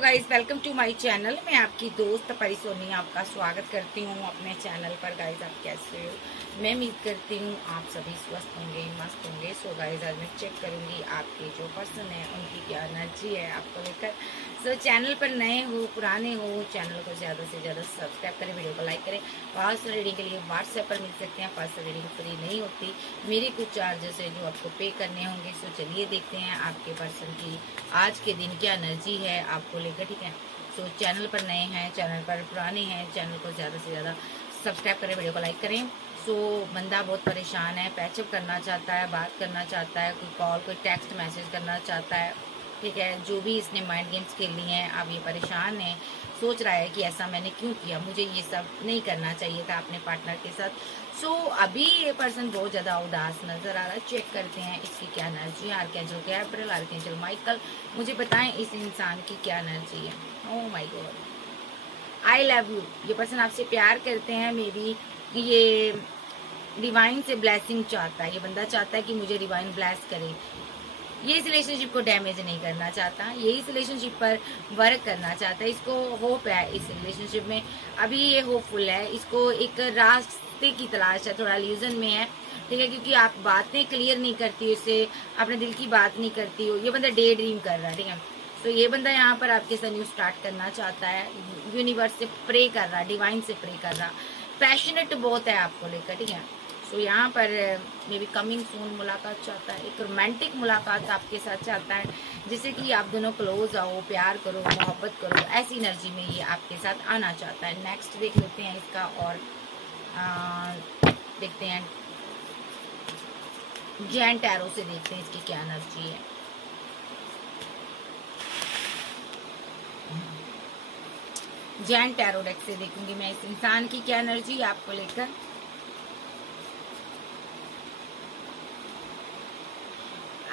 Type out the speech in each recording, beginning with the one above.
Guys welcome to my channel. मैं आपकी दोस्त परी सोनी आपका स्वागत करती हूँ अपने चैनल पर। गाइस आप कैसे हो? मैं उम्मीद करती हूँ आप सभी स्वस्थ होंगे, मस्त होंगे। सो गाइस आज मैं चेक करूँगी आपके जो पर्सन है उनकी क्या एनर्जी है आपको लेकर। सो चैनल पर नए हो पुराने हो, चैनल को ज़्यादा से ज़्यादा सब्सक्राइब करें, वीडियो को लाइक करें। पर्सनल रीडिंग के लिए व्हाट्सएप पर मिल सकते हैं। पर्सनल रीडिंग फ्री नहीं होती, मेरे कुछ चार्जेस है जो आपको पे करने होंगे। सो चलिए देखते हैं आपके पर्सन की आज के दिन क्या एनर्जी है आपको लेकर, ठीक है। सो चैनल पर नए हैं, चैनल पर पुराने हैं, चैनल को ज़्यादा से ज़्यादा सब्सक्राइब करें, वीडियो को लाइक करें। सो बंदा बहुत परेशान है, पैचअप करना चाहता है, बात करना चाहता है, कोई कॉल कोई टेक्स्ट मैसेज करना चाहता है, ठीक है। जो भी इसने माइंड गेम्स खेल लिए हैं, अब ये परेशान है, सोच रहा है कि ऐसा मैंने क्यों किया, मुझे ये सब नहीं करना चाहिए था अपने पार्टनर के साथ। सो अभी ये पर्सन बहुत ज़्यादा उदास नजर आ रहा है। चेक करते हैं इसकी क्या एनर्जी है। आर्कैंजल गैब्रियल, आर्कैंजल माइकल, मुझे बताएं इस इंसान की क्या एनर्जी है। Oh my God, I love you. ये पर्सन आपसे प्यार करते हैं, मे बी ये डिवाइन से ब्लेसिंग चाहता है। ये बंदा चाहता है कि मुझे डिवाइन ब्लेस करे। ये इस रिलेशनशिप को डैमेज नहीं करना चाहता, ये इस रिलेशनशिप पर वर्क करना चाहता है। इसको होप है इस रिलेशनशिप में, अभी ये होपफुल है। इसको एक रास्ते की तलाश है, थोड़ा इल्यूजन में है, ठीक है। क्योंकि आप बातें क्लियर नहीं करती हो, इससे अपने दिल की बात नहीं करती हो। ये बंदा डे ड्रीम कर रहा है, ठीक है। तो ये बंदा यहाँ पर आपके साथ न्यू स्टार्ट करना चाहता है, यूनिवर्स से प्रे कर रहा है, डिवाइन से प्रे कर रहा, पैशनेट बहुत है आपको लेकर, ठीक है। सो यहाँ पर मे बी कमिंग सून मुलाकात चाहता है, एक रोमांटिक मुलाकात आपके साथ चाहता है, जिससे कि आप दोनों क्लोज आओ, प्यार करो, मोहब्बत करो, ऐसी एनर्जी में ये आपके साथ आना चाहता है। नेक्स्ट देख लेते हैं इसका, और देखते हैं जैन टैरो से, देखते हैं इसकी क्या एनर्जी है। जैन टैरो डेक से देखूंगी मैं इस इंसान की क्या एनर्जी आपको लेकर।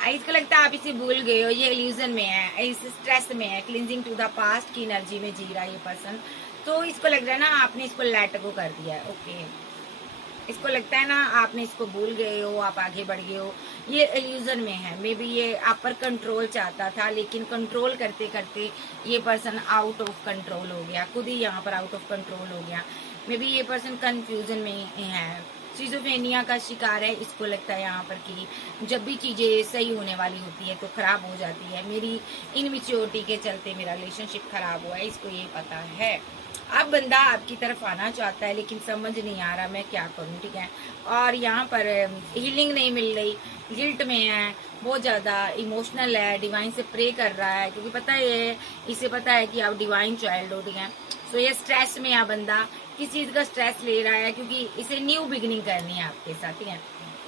इसको लगता है आप इसे भूल गए हो, ये इल्यूजन में है, इस स्ट्रेस में है, क्लिंजिंग टू द पास्ट की एनर्जी में जी रहा है ये पर्सन। तो इसको लग रहा है ना आपने इसको लेट गो कर दिया है, ओके। इसको लगता है ना आपने इसको भूल गए हो, आप आगे बढ़ गए हो, ये इल्यूजन में है। मे बी ये आप पर कंट्रोल चाहता था, लेकिन कंट्रोल करते करते ये पर्सन आउट ऑफ कंट्रोल हो गया, खुद ही यहाँ पर आउट ऑफ कंट्रोल हो गया। मे बी ये पर्सन कंफ्यूजन में है, सिजोफ्रेनिया का शिकार है। इसको लगता है यहाँ पर कि जब भी चीजें सही होने वाली होती है तो खराब हो जाती है। मेरी इनमेच्योरिटी के चलते मेरा रिलेशनशिप खराब हुआ है, इसको ये पता है। अब बंदा आपकी तरफ आना चाहता है, लेकिन समझ नहीं आ रहा मैं क्या करूं, ठीक है। और यहाँ पर हीलिंग नहीं मिल रही, गिल्ट में है, बहुत ज्यादा इमोशनल है, डिवाइन से प्रे कर रहा है, क्योंकि पता है इसे पता है कि आप डिवाइन चाइल्ड हो, ठीक है। सो ये स्ट्रेस में है बंदा, किस चीज का स्ट्रेस ले रहा है, क्योंकि इसे न्यू बिगिनिंग करनी है आपके साथ, ठीक है।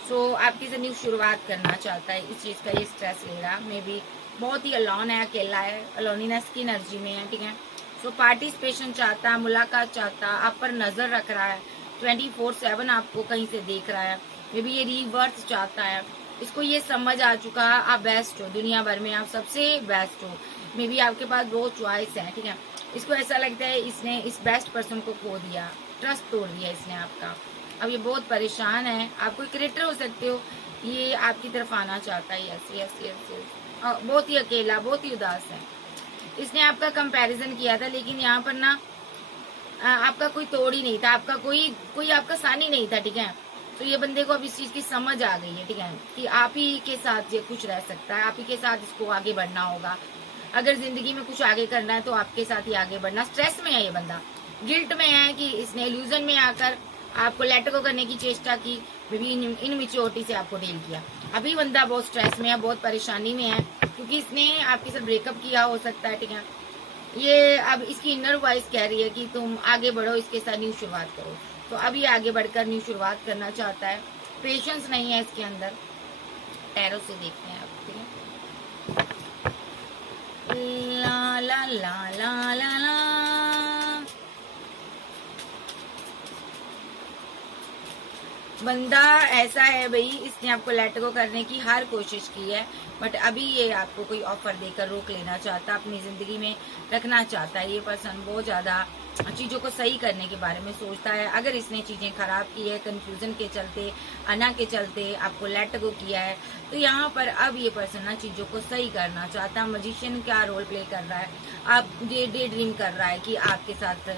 सो आपके साथ न्यू शुरुआत करना चाहता है, इस चीज का ये स्ट्रेस ले रहा। मे बी बहुत ही अलोन है, अकेला है, अलोनीनेस की एनर्जी में है, ठीक है। सो पार्टिसिपेशन चाहता है, मुलाकात चाहता, आप पर नजर रख रहा है, 24/7 आपको कहीं से देख रहा है। मे बी ये रीवर्थ चाहता है, इसको ये समझ आ चुका है आप बेस्ट हो, दुनिया भर में आप सबसे बेस्ट हो। मे बी आपके पास दो चॉइस है, ठीक है। इसको ऐसा लगता है इसने इस बेस्ट पर्सन को खो दिया, ट्रस्ट तोड़ दिया इसने आपका। अब ये बहुत परेशान है, आप कोई क्रिएटर हो सकते हो, ये आपकी तरफ आना चाहता है। यस यस यस यस, बहुत ही अकेला, बहुत ही उदास है। इसने आपका कंपैरिजन किया था, लेकिन यहाँ पर ना आपका कोई तोड़ ही नहीं था, आपका कोई कोई आपका सानी नहीं था, ठीक है। तो ये बंदे को अब इस चीज की समझ आ गई है, ठीक है, कि आप ही के साथ ये खुश रह सकता है, आप ही के साथ इसको आगे बढ़ना होगा। अगर जिंदगी में कुछ आगे करना है तो आपके साथ ही आगे बढ़ना। स्ट्रेस में है ये बंदा, गिल्ट में है कि इसने इल्यूजन में आकर आपको लेट गो करने की चेष्टा की, बेबी इनमेच्योरिटी से आपको डील किया। अभी बंदा बहुत स्ट्रेस में है, बहुत परेशानी में है, क्योंकि इसने आपके साथ ब्रेकअप किया हो सकता है, ठीक है। ये अब इसकी इनर वॉइस कह रही है कि तुम आगे बढ़ो, इसके साथ न्यू शुरुआत करो। तो अब ये आगे बढ़कर न्यू शुरुआत करना चाहता है, पेशेंस नहीं है इसके अंदर। टैरो से देखते हैं आप, ठीक है। ला ला ला ला ला ला, बंदा ऐसा है भाई, इसने आपको लेट गो करने की हर कोशिश की है, बट अभी ये आपको कोई ऑफर देकर रोक लेना चाहता, अपनी जिंदगी में रखना चाहता है। ये पर्सन बहुत ज्यादा चीजों को सही करने के बारे में सोचता है। अगर इसने चीजें खराब की है, कंफ्यूजन के चलते, अना के चलते आपको लेट गो किया है, तो यहाँ पर अब ये पर्सन ना चीजों को सही करना चाहता है। मजिशियन क्या रोल प्ले कर रहा है, आप डे ड्रीम कर रहा है कि आपके साथ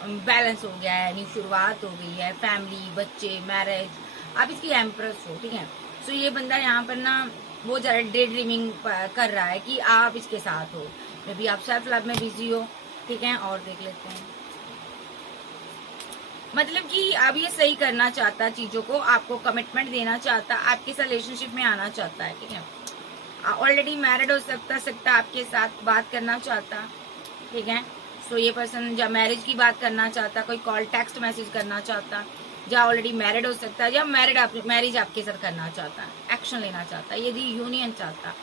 बैलेंस हो गया है, न्यू शुरुआत हो गई है, फैमिली, बच्चे, मैरिज, आप इसकी एम्प्रेस हो, ठीक है। सो ये बंदा यहाँ पर ना बहुत ज्यादा डे ड्रीमिंग कर रहा है कि आप इसके साथ हो, मे बी आप सेल्फ लव में बिजी हो, ठीक है। और देख लेते हैं, मतलब कि अब ये सही करना चाहता चीजों को, आपको कमिटमेंट देना चाहता, आपके साथ रिलेशनशिप में आना चाहता है, ठीक है। ऑलरेडी मैरिड हो सकता आपके साथ बात करना चाहता, ठीक है। सो ये पर्सन जब मैरिज की बात करना चाहता, कोई कॉल टेक्स्ट मैसेज करना चाहता, या ऑलरेडी मैरिड हो सकता है, या मैरिज आपके साथ करना चाहता, एक्शन लेना चाहता, यदि यूनियन चाहता,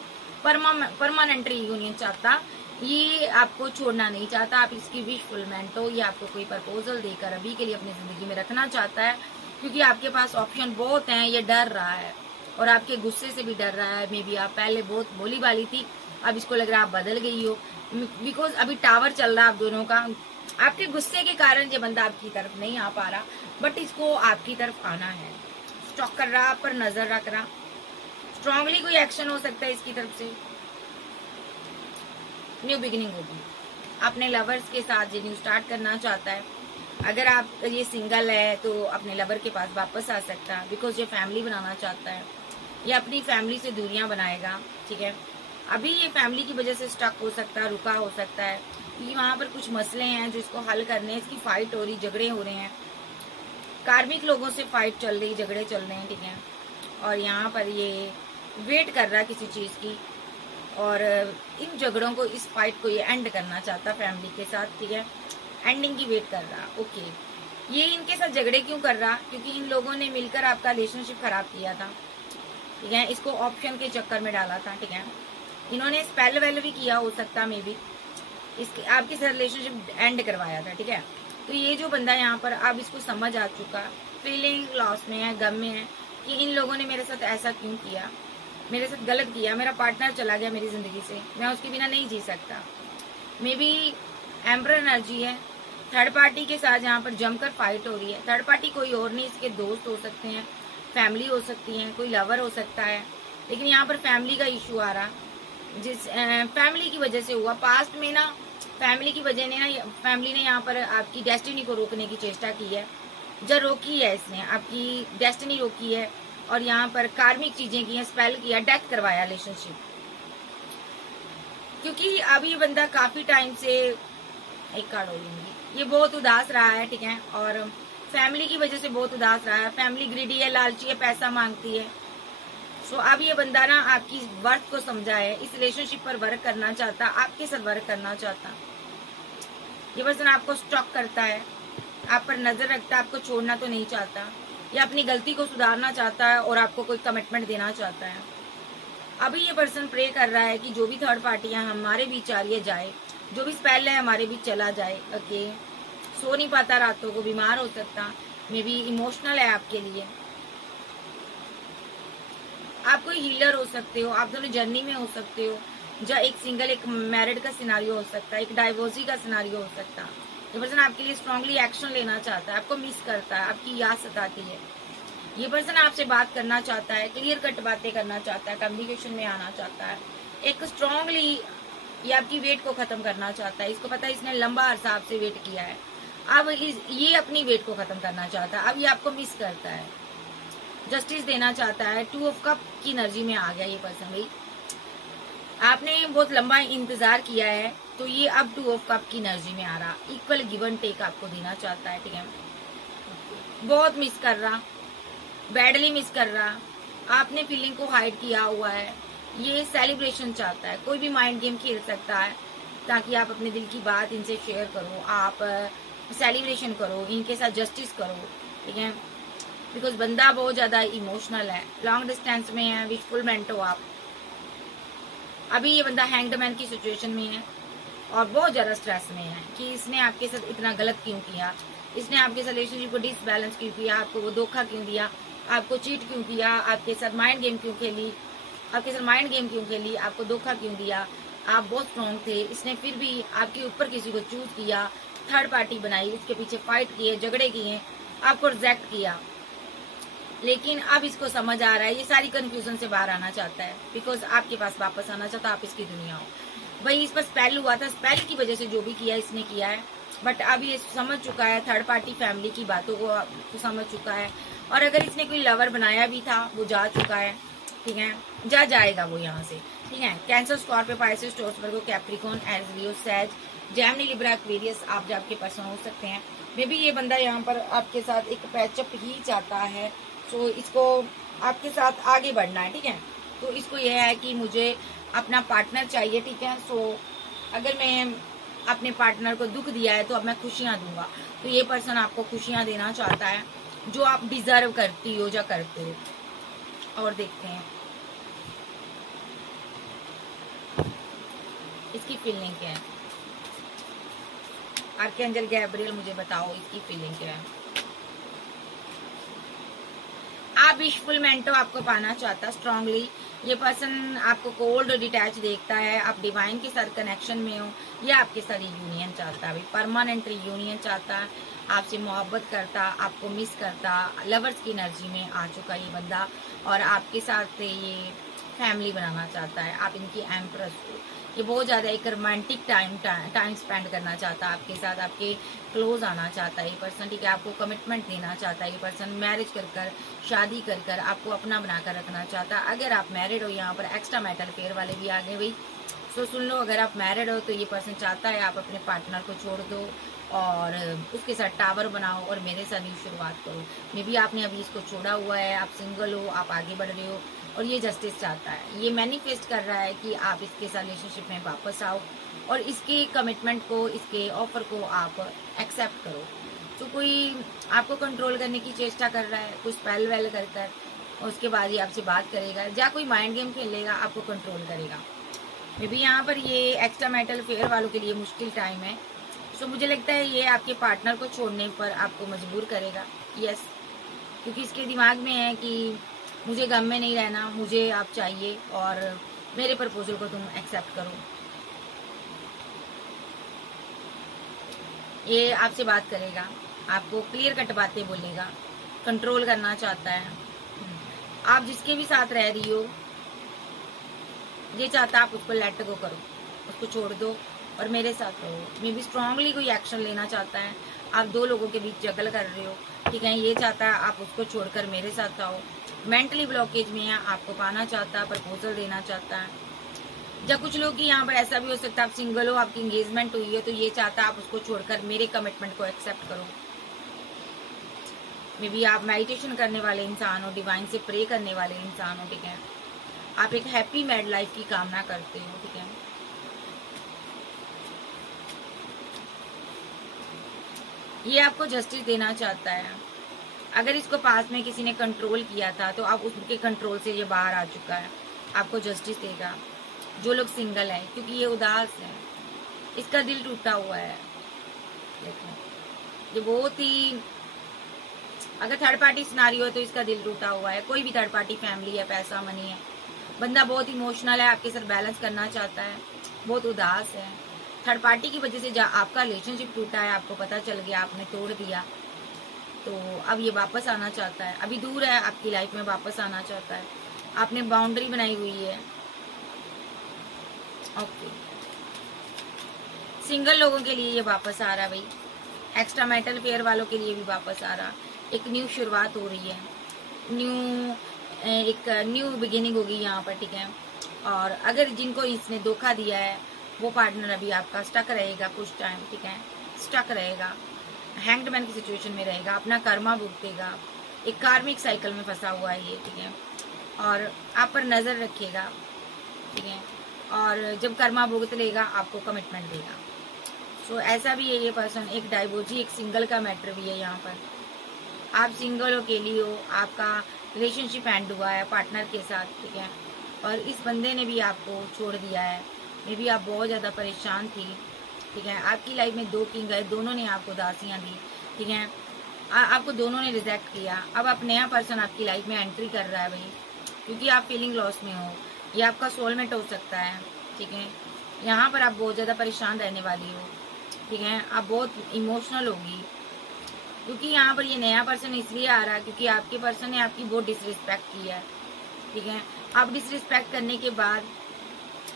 परमानेंटली यूनियन चाहता, ये आपको छोड़ना नहीं चाहता, आप इसकी विश फुलमेंट हो, ये आपको कोई प्रपोजल देकर अभी के लिए अपनी जिंदगी में रखना चाहता है, क्योंकि आपके पास ऑप्शन बहुत हैं। ये डर रहा है और आपके गुस्से से भी डर रहा है। मे बी आप पहले बहुत भोली भाली थी, अब इसको लग रहा है आप बदल गई हो, बिकॉज अभी टावर चल रहा है आप दोनों का। आपके गुस्से के कारण ये बंदा आपकी तरफ नहीं आ पा रहा, बट इसको आपकी तरफ आना है। स्टॉक कर रहा, आप पर नजर रख रहा, स्ट्रांगली कोई एक्शन हो सकता है इसकी तरफ से, न्यू बिगिनिंग होगी। अपने लवर्स के साथ ये न्यू स्टार्ट करना चाहता है। अगर आप ये सिंगल है तो अपने लवर के पास वापस आ सकता है, बिकॉज ये फैमिली बनाना चाहता है, ये अपनी फैमिली से दूरियां बनाएगा, ठीक है। अभी ये फैमिली की वजह से स्टक हो सकता है, रुका हो सकता है, क्योंकि वहां पर कुछ मसले हैं जो इसको हल करने हैं। इसकी फाइट हो रही, झगड़े हो रहे हैं, कार्मिक लोगों से फाइट चल रही, झगड़े चल रहे हैं, ठीक है। और यहाँ पर ये वेट कर रहा है किसी चीज की, और इन झगड़ों को, इस फाइट को ये एंड करना चाहता फैमिली के साथ, ठीक है। एंडिंग की वेट कर रहा, ओके। ये इनके साथ झगड़े क्यों कर रहा, क्योंकि इन लोगों ने मिलकर आपका रिलेशनशिप खराब किया था, ठीक है। इसको ऑप्शन के चक्कर में डाला था, ठीक है। इन्होंने स्पेल वेल भी किया हो सकता, मे बी इसके आपके साथ रिलेशनशिप एंड करवाया था, ठीक है। तो ये जो बंदा यहाँ पर अब इसको समझ आ चुका, फीलिंग लॉस में है, गम में है कि इन लोगों ने मेरे साथ ऐसा क्यों किया, मेरे साथ गलत किया, मेरा पार्टनर चला गया मेरी जिंदगी से, मैं उसके बिना नहीं जी सकता। मे बी एम्पर एनर्जी है, थर्ड पार्टी के साथ यहाँ पर जमकर फाइट हो रही है। थर्ड पार्टी कोई और नहीं, इसके दोस्त हो सकते हैं, फैमिली हो सकती है, कोई लवर हो सकता है, लेकिन यहाँ पर फैमिली का इशू आ रहा, जिस फैमिली की वजह से हुआ। पास्ट में ना फैमिली की वजह ने ना, फैमिली ने यहाँ पर आपकी डेस्टिनी को रोकने की चेष्टा की है, जब रोकी है इसने, आपकी डेस्टिनी रोकी है, और यहाँ पर कार्मिक चीजें की हैं, स्पेल किया, डेथ करवाया रिलेशनशिप। क्योंकि अब ये बंदा काफी टाइम से, एक कार्ड हो लूंगी, ये बहुत उदास रहा है, ठीक है। और फैमिली की वजह से बहुत उदास रहा है। फैमिली ग्रीडी है, लालची है, पैसा मांगती है। सो अब ये बंदा ना आपकी वर्थ को समझा है, इस रिलेशनशिप पर वर्क करना चाहता, आपके साथ वर्क करना चाहता। ये पर्सन आपको स्टॉक करता है, आप पर नजर रखता है, आपको छोड़ना तो नहीं चाहता, या अपनी गलती को सुधारना चाहता है और आपको कोई कमिटमेंट देना चाहता है। अभी ये पर्सन प्रे कर रहा है कि जो भी थर्ड पार्टी है हमारे बीच आ रही है जाए, जो भी स्पेल है हमारे बीच चला जाए, ओके। सो नहीं पाता रातों को, बीमार हो सकता, मे बी इमोशनल है आपके लिए, आप कोई हीलर हो सकते हो, आप दोनों जर्नी में हो सकते हो, या एक सिंगल, एक मैरिड का सिनारियो हो सकता है, एक डाइवोर्सी का सिनारियो हो सकता है। ये पर्सन आपके लिए स्ट्रांगली एक्शन लेना चाहता है, आपको मिस करता है, आपकी याद सताती है। ये पर्सन आपसे बात करना चाहता है, क्लियर कट बातें करना चाहता है, कम्युनिकेशन में आना चाहता है, एक स्ट्रांगली ये आपकी वेट को खत्म करना चाहता है। इसको पता है इसने लंबा अरसा आपसे वेट किया है, अब ये अपनी वेट को खत्म करना चाहता है, अब ये आपको मिस करता है, जस्टिस देना चाहता है। 2 ऑफ कप की एनर्जी में आ गया ये पर्सन भाई, आपने बहुत लंबा इंतजार किया है, तो ये अब 2 ऑफ कप की एनर्जी में आ रहा, इक्वल गिव एंड टेक आपको देना चाहता है, ठीक है। बहुत मिस कर रहा, बैडली मिस कर रहा, आपने फीलिंग को हाइड किया हुआ है, ये सेलिब्रेशन चाहता है। कोई भी माइंड गेम खेल सकता है ताकि आप अपने दिल की बात इनसे शेयर करो, आप सेलिब्रेशन करो, इनके साथ जस्टिस करो, ठीक है। बिकॉज बंदा बहुत ज्यादा इमोशनल है, लॉन्ग डिस्टेंस में है, विशफुलमेंट हो आप। अभी ये बंदा हैंगडमैन की सिचुएशन में है और बहुत ज्यादा स्ट्रेस में है कि इसने आपके साथ इतना गलत क्यों किया, इसने आपके साथ रिलेशनशिप को डिसबैलेंस क्यों किया, आपको वो धोखा क्यों दिया, आपको चीट क्यों किया, आपके साथ माइंड गेम क्यों खेली, आपको धोखा क्यों दिया। आप बहुत स्ट्रॉन्ग थे, इसने फिर भी आपके ऊपर किसी को चूज किया, थर्ड पार्टी बनाई, इसके पीछे फाइट किए, झगड़े किए, आपको रिजेक्ट किया। लेकिन अब इसको समझ आ रहा है, ये सारी कंफ्यूजन से बाहर आना चाहता है, बिकॉज आपके पास वापस आना चाहता है, आप इसकी दुनिया हो। भाई इस पर स्पेल हुआ था, स्पेल की वजह से जो भी किया इसने किया है, बट अब ये समझ चुका है, थर्ड पार्टी फैमिली की बातों को तो समझ चुका है। और अगर इसने कोई लवर बनाया भी था वो जा चुका है, ठीक है, जाएगा वो यहाँ से, ठीक है। Cancer, Scorpio, Pisces, Taurus, Virgo, Capricorn, Aries, लियो, सैज, जेमिनी, लिब्रा, एक्वेरियस आप जो आपके पर्सन हो सकते हैं। मे बी ये बंदा यहाँ पर आपके साथ एक पैचअप ही चाहता है, तो इसको आपके साथ आगे बढ़ना है, ठीक है। तो इसको यह है कि मुझे अपना पार्टनर चाहिए, ठीक है। सो अगर मैं अपने पार्टनर को दुख दिया है तो अब मैं खुशियां दूंगा, तो ये पर्सन आपको खुशियां देना चाहता है जो आप डिजर्व करती हो या करते हो। और देखते हैं इसकी फीलिंग क्या है। आर्कएंजल गैब्रियल मुझे बताओ इसकी फीलिंग क्या है। आप विशफुल मेंटो आपको पाना चाहता स्ट्रांगली। ये पर्सन आपको कोल्ड और डिटैच देखता है, आप डिवाइन के साथ कनेक्शन में हो, ये आपके साथ यूनियन चाहता है, परमानेंट यूनियन चाहता है, आपसे मोहब्बत करता, आपको मिस करता, लवर्स की एनर्जी में आ चुका ये बंदा, और आपके साथ ये फैमिली बनाना चाहता है। आप इनकी एम्प्रेस हो, ये बहुत ज़्यादा एक रोमांटिक टाइम स्पेंड करना चाहता है आपके साथ, आपके क्लोज आना चाहता है ये पर्सन, ठीक है। आपको कमिटमेंट देना चाहता है ये पर्सन, मैरिज कर शादी कर आपको अपना बनाकर रखना चाहता है। अगर आप मैरिड हो, यहाँ पर एक्स्ट्रा मैटर फेयर वाले भी आ गए भाई, तो सुन लो, अगर आप मैरिड हो तो ये पर्सन चाहता है आप अपने पार्टनर को छोड़ दो और उसके साथ टावर बनाओ और मेरे साथ न्यू शुरुआत करो। मे बी आपने अभी इसको छोड़ा हुआ है, आप सिंगल हो, आप आगे बढ़ रहे हो, और ये जस्टिस चाहता है, ये मैनिफेस्ट कर रहा है कि आप इसके साथ रिलेशनशिप में वापस आओ और इसके कमिटमेंट को, इसके ऑफर को आप एक्सेप्ट करो। तो कोई आपको कंट्रोल करने की चेष्टा कर रहा है, कुछ स्पेल वेल कर उसके बाद ही आपसे बात करेगा, या कोई माइंड गेम खेलेगा, आपको कंट्रोल करेगा। मे बी यहाँ पर ये एक्स्ट्रा मैरिटल अफेयर वालों के लिए मुश्किल टाइम है। सो मुझे लगता है ये आपके पार्टनर को छोड़ने पर आपको मजबूर करेगा, यस, क्योंकि इसके दिमाग में है कि मुझे गम में नहीं रहना, मुझे आप चाहिए और मेरे प्रपोजल को तुम एक्सेप्ट करो। ये आपसे बात करेगा, आपको क्लियर कट बातें बोलेगा, कंट्रोल करना चाहता है। आप जिसके भी साथ रह रही हो, ये चाहता आप उसको लेट गो करो, उसको छोड़ दो और मेरे साथ रहो। मे बी स्ट्रांगली कोई एक्शन लेना चाहता है, आप दो लोगों के बीच जगल कर रहे हो, ठीक है। ये चाहता है आप उसको छोड़कर मेरे साथ आओ, मेंटली ब्लॉकेज में है, आपको पाना चाहता है, प्रपोजल देना चाहता है। या कुछ लोग की यहाँ पर ऐसा भी हो सकता है आप सिंगल हो, आपकी एंगेजमेंट हुई है, तो ये चाहता है आप उसको छोड़कर मेरे कमिटमेंट को एक्सेप्ट करो। मे बी आप मेडिटेशन करने वाले इंसान हो, डिवाइन से प्रे करने वाले इंसान हो, ठीक है। आप एक हैप्पी मैरिड लाइफ की कामना करते हो, ठीक है। ये आपको जस्टिस देना चाहता है। अगर इसको पास में किसी ने कंट्रोल किया था तो अब उसके कंट्रोल से ये बाहर आ चुका है, आपको जस्टिस देगा। जो लोग सिंगल है, क्योंकि ये उदास है, इसका दिल टूटा हुआ है, देखो ये बहुत ही, अगर थर्ड पार्टी सिनारी हो तो इसका दिल टूटा हुआ है। कोई भी थर्ड पार्टी फैमिली है, पैसा मनी है, बंदा बहुत इमोशनल है, आपके साथ बैलेंस करना चाहता है, बहुत उदास है। थर्ड पार्टी की वजह से आपका रिलेशनशिप टूटा है, आपको पता चल गया, आपने तोड़ दिया, तो अब ये वापस आना चाहता है। अभी दूर है, आपकी लाइफ में वापस आना चाहता है, आपने बाउंड्री बनाई हुई है। ओके, सिंगल लोगों के लिए ये वापस आ रहा है भाई, एक्स्ट्रा मैरिटल अफेयर वालों के लिए भी वापस आ रहा, एक न्यू शुरुआत हो रही है, एक न्यू बिगिनिंग होगी यहाँ पर, ठीक है। और अगर जिनको इसने धोखा दिया है वो पार्टनर अभी आपका स्टक रहेगा कुछ टाइम, ठीक है, स्टक रहेगा, हैंग्ड मैन की सिचुएशन में रहेगा, अपना कर्मा भुगतेगा, एक कार्मिक साइकिल में फंसा हुआ है ये, ठीक है। और आप पर नज़र रखेगा, ठीक है, और जब कर्मा भुगत लेगा आपको कमिटमेंट देगा। सो ऐसा भी है ये पर्सन, एक डाइवोर्सी, एक सिंगल का मैटर भी है यहाँ पर। आप सिंगल हो, अकेली हो, आपका रिलेशनशिप एंड हुआ है पार्टनर के साथ, ठीक है, और इस बंदे ने भी आपको छोड़ दिया है। मे बी आप बहुत ज़्यादा परेशान थी, ठीक है। आपकी लाइफ में दो किंग है, दोनों ने आपको दासियाँ दी, ठीक है। आपको दोनों ने रिजेक्ट किया, अब आप नया पर्सन आपकी लाइफ में एंट्री कर रहा है भाई, क्योंकि आप फीलिंग लॉस में हो, ये आपका सोलमेट हो सकता है, ठीक है। यहाँ पर आप बहुत ज़्यादा परेशान रहने वाली हो, ठीक है, आप बहुत इमोशनल होगी, क्योंकि यहाँ पर ये नया पर्सन इसलिए आ रहा है क्योंकि आपके पर्सन ने आपकी बहुत डिसरिस्पेक्ट की है, ठीक है। आप डिसरिस्पेक्ट करने के बाद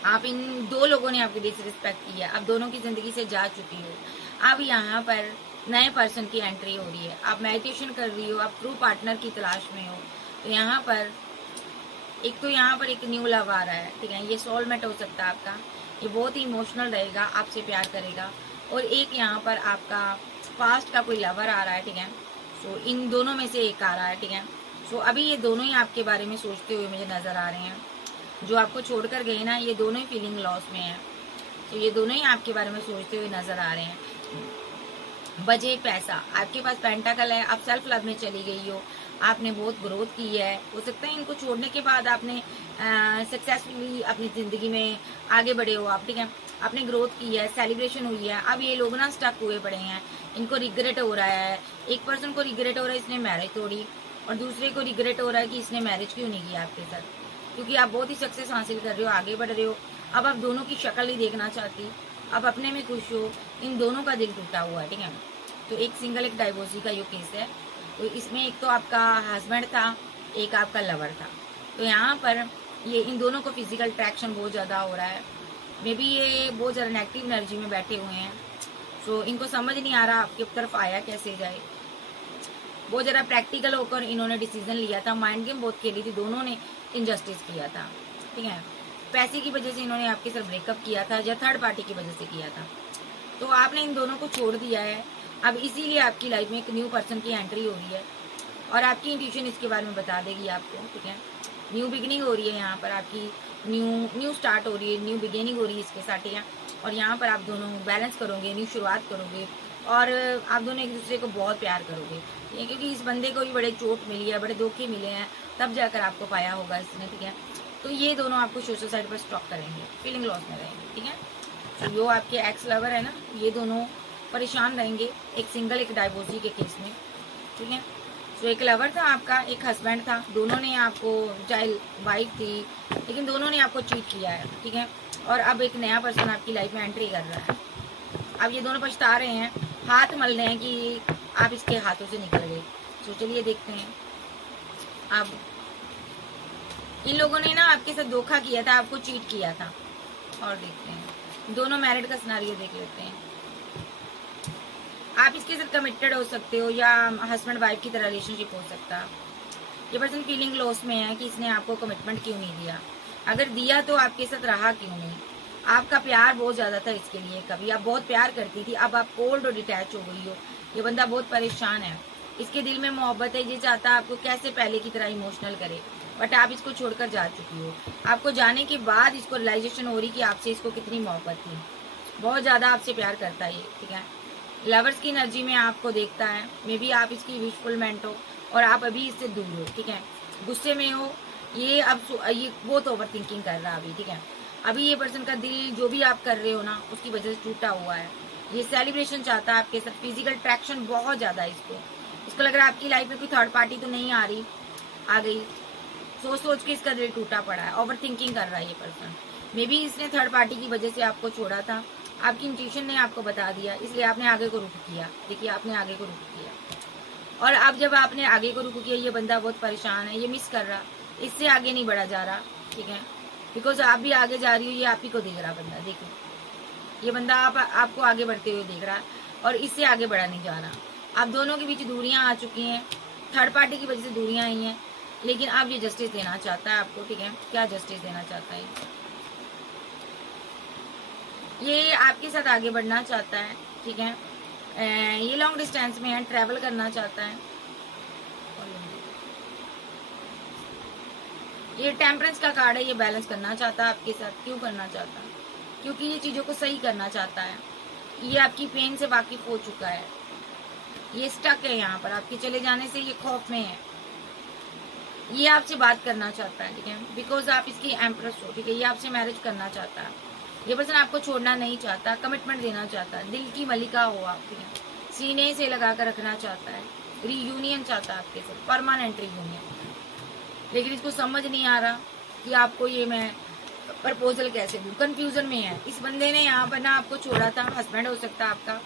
आप इन दो लोगों ने आपकी डिसरिस्पेक्ट की है, आप दोनों की ज़िंदगी से जा चुकी हो, अब यहाँ पर नए पर्सन की एंट्री हो रही है, आप मेडिटेशन कर रही हो, आप ट्रू पार्टनर की तलाश में हो, तो यहाँ पर एक न्यू लव आ रहा है, ठीक है, ये सोलमेट हो सकता है आपका, ये बहुत ही इमोशनल रहेगा, आपसे प्यार करेगा, और एक यहाँ पर आपका पास्ट का कोई लवर आ रहा है, ठीक है। सो इन दोनों में से एक आ रहा है, ठीक है। सो अभी ये दोनों ही आपके बारे में सोचते हुए मुझे नज़र आ रहे हैं, जो आपको छोड़कर गए ना, ये दोनों ही फीलिंग लॉस में है, तो ये दोनों ही आपके बारे में सोचते हुए नज़र आ रहे हैं। बजे पैसा, आपके पास पेंटाकल है, आप सेल्फ लव में चली गई हो, आपने बहुत ग्रोथ की है, हो सकता है इनको छोड़ने के बाद आपने सक्सेसफुली अपनी ज़िंदगी में आगे बढ़े हो आप, ठीक है, आपने ग्रोथ की है, सेलिब्रेशन हुई है। अब ये लोग ना स्टक हुए पड़े हैं, इनको रिग्रेट हो रहा है, एक पर्सन को रिग्रेट हो रहा है इसने मैरिज तोड़ी, और दूसरे को रिग्रेट हो रहा है कि इसने मैरिज क्यों नहीं किया आपके साथ, क्योंकि आप बहुत ही सक्सेस हासिल कर रहे हो, आगे बढ़ रहे हो। अब आप दोनों की शक्ल नहीं देखना चाहती, आप अपने में खुश हो, इन दोनों का दिल टूटा हुआ है, ठीक है। तो एक सिंगल एक डाइवोर्सी का ये केस है, तो इसमें एक तो आपका हस्बैंड था, एक आपका लवर था, तो यहाँ पर ये इन दोनों को फिजिकल अट्रैक्शन बहुत ज़्यादा हो रहा है, मे बी ये बहुत ज़्यादा नेगेटिव एनर्जी में बैठे हुए हैं, सो इनको समझ नहीं आ रहा आपकी तरफ आया कैसे जाए, बहुत ज़्यादा प्रैक्टिकल होकर इन्होंने डिसीजन लिया था, माइंड गेम बहुत खेली थी, दोनों ने इनजस्टिस किया था, ठीक है। पैसे की वजह से इन्होंने आपके साथ ब्रेकअप किया था या थर्ड पार्टी की वजह से किया था, तो आपने इन दोनों को छोड़ दिया है। अब इसीलिए आपकी लाइफ में एक न्यू पर्सन की एंट्री हो रही है, और आपकी इंट्यूशन इसके बारे में बता देगी आपको, ठीक है। न्यू बिगिनिंग हो रही है यहाँ पर आपकी, न्यू स्टार्ट हो रही है, न्यू बिगिनिंग हो रही है इसके साथ, ठीक है। और यहाँ पर आप दोनों बैलेंस करोगे, न्यू शुरुआत करोगे, और आप दोनों एक दूसरे को बहुत प्यार करोगे, ठीक है, क्योंकि इस बंदे को भी बड़े चोट मिली है, बड़े धोखे मिले हैं, तब जाकर आपको पाया होगा इसने, ठीक है। तो ये दोनों आपको सोशल साइड पर स्टॉप करेंगे, फीलिंग लॉस में रहेंगे, ठीक है। तो जो आपके एक्स लवर है ना, ये दोनों परेशान रहेंगे एक सिंगल एक डाइवोर्सी के केस में, ठीक है। तो एक लवर था आपका, एक हस्बैंड था, दोनों ने आपको, चाहे वाइफ थी, लेकिन दोनों ने आपको चीट किया है, ठीक है। और अब एक नया पर्सन आपकी लाइफ में एंट्री कर रहा है, अब ये दोनों पछता रहे हैं, हाथ मल रहे हैं कि आप इसके हाथों से निकल गए। तो चलिए देखते हैं, अब इन लोगों ने ना आपके साथ धोखा किया था, आपको चीट किया था, और देखते हैं दोनों मैरिड का सिनारियो देख लेते हैं। आप इसके साथ कमिटेड हो सकते हो, या हस्बैंड वाइफ की तरह रिलेशनशिप हो सकता है। ये पर्सन फीलिंग लॉस में है कि इसने आपको कमिटमेंट क्यों नहीं दिया, अगर दिया तो आपके साथ रहा क्यों नहीं। आपका प्यार बहुत ज़्यादा था इसके लिए, कभी आप बहुत प्यार करती थी, अब आप कोल्ड और डिटैच हो गई हो। ये बंदा बहुत परेशान है, इसके दिल में मोहब्बत है, ये चाहता है आपको कैसे पहले की तरह इमोशनल करे, बट आप इसको छोड़कर जा चुकी हो। आपको जाने के बाद इसको रियलाइजेशन हो रही कि आपसे इसको कितनी मोहब्बत थी, बहुत ज़्यादा आपसे प्यार करता है ये, ठीक है। लवर्स की एनर्जी में आपको देखता है, मे बी आप इसकी विशफुलमेंट हो, और आप अभी इससे दूर हो, ठीक है, गुस्से में हो, ये अब ये बहुत ओवर थिंकिंग कर रहा है अभी, ठीक है। अभी ये पर्सन का दिल जो भी आप कर रहे हो ना, उसकी वजह से टूटा हुआ है, ये सेलिब्रेशन चाहता है आपके साथ, फिजिकल अट्रैक्शन बहुत ज़्यादा है इसको लग रहा है आपकी लाइफ में कोई थर्ड पार्टी तो नहीं आ रही, आ गई, सोच सोच के इसका दिल टूटा पड़ा है, ओवर थिंकिंग कर रहा है ये पर्सन। मे बी इसने थर्ड पार्टी की वजह से आपको छोड़ा था, आपकी इंट्यूशन ने आपको बता दिया, इसलिए आपने आगे को रुक किया, देखिए आपने आगे को रुक किया, और अब जब आपने आगे को रुक किया, ये बंदा बहुत परेशान है, ये मिस कर रहा, इससे आगे नहीं बढ़ा जा रहा, ठीक है, बिकॉज आप भी आगे जा रही हो, ये आप ही को देख रहा बंदा, देखो ये बंदा आपको आगे बढ़ते हुए देख रहा है, और इससे आगे बढ़ा नहीं जा रहा। आप दोनों के बीच दूरियां आ चुकी हैं, थर्ड पार्टी की वजह से दूरियां आई हैं, लेकिन अब ये जस्टिस देना चाहता है आपको, ठीक है। क्या जस्टिस देना चाहता है ये आपके साथ आगे बढ़ना चाहता है, ठीक है। ये लॉन्ग डिस्टेंस में है, ट्रैवल करना चाहता है, ये टेम्परेंस का कार्ड है, ये बैलेंस करना चाहता है आपके साथ। क्यों करना चाहता है? क्योंकि ये चीज़ों को सही करना चाहता है, ये आपकी पेन से वाकिफ हो चुका है, ये स्टक है यहाँ पर, आपके चले जाने से ये खौफ में है, ये आपसे बात करना चाहता है, ठीक है, बिकॉज आप इसकी एम्प्रेस हो, ठीक है, ये आपसे मैरिज करना चाहता है, ये पर्सन आपको छोड़ना नहीं चाहता, कमिटमेंट देना चाहता है, दिल की मलिका हो आप, ठीक है, सीने से लगा कर रखना चाहता है, रीयूनियन चाहता है आपके साथ, परमानेंट रीयूनियन। लेकिन इसको समझ नहीं आ रहा कि आपको ये मैं प्रपोजल कैसे दूं, कंफ्यूजन में है। इस बंदे ने यहाँ पर ना आपको छोड़ा था, हस्बैंड हो सकता है आपका,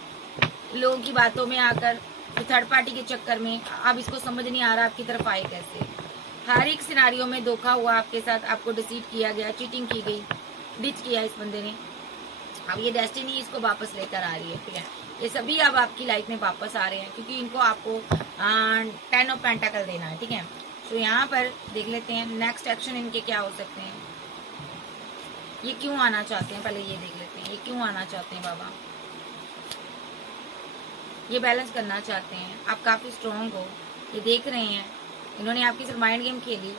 लोगों की बातों में आकर, थर्ड पार्टी के चक्कर में। अब इसको समझ नहीं आ रहा आपकी तरफ आए कैसे। हर एक सिनारियों में धोखा हुआ आपके साथ, आपको डिसीट किया गया, चीटिंग की गई, डिच किया इस बंदे ने। अब ये डेस्टिनी इसको वापस लेकर आ रही है, ठीक है। ये सभी अब आपकी लाइफ में वापस आ रहे हैं क्योंकि इनको आपको 10 ऑफ पेंटाकल देना है, ठीक है। तो यहाँ पर देख लेते हैं नेक्स्ट एक्शन इनके क्या हो सकते हैं। ये क्यों आना चाहते हैं, पहले ये देख लेते हैं, ये क्यों आना चाहते हैं बाबा। ये बैलेंस करना चाहते हैं, आप काफ़ी स्ट्रॉन्ग हो, ये देख रहे हैं। इन्होंने आपकी सिर्फ माइंड गेम खेली,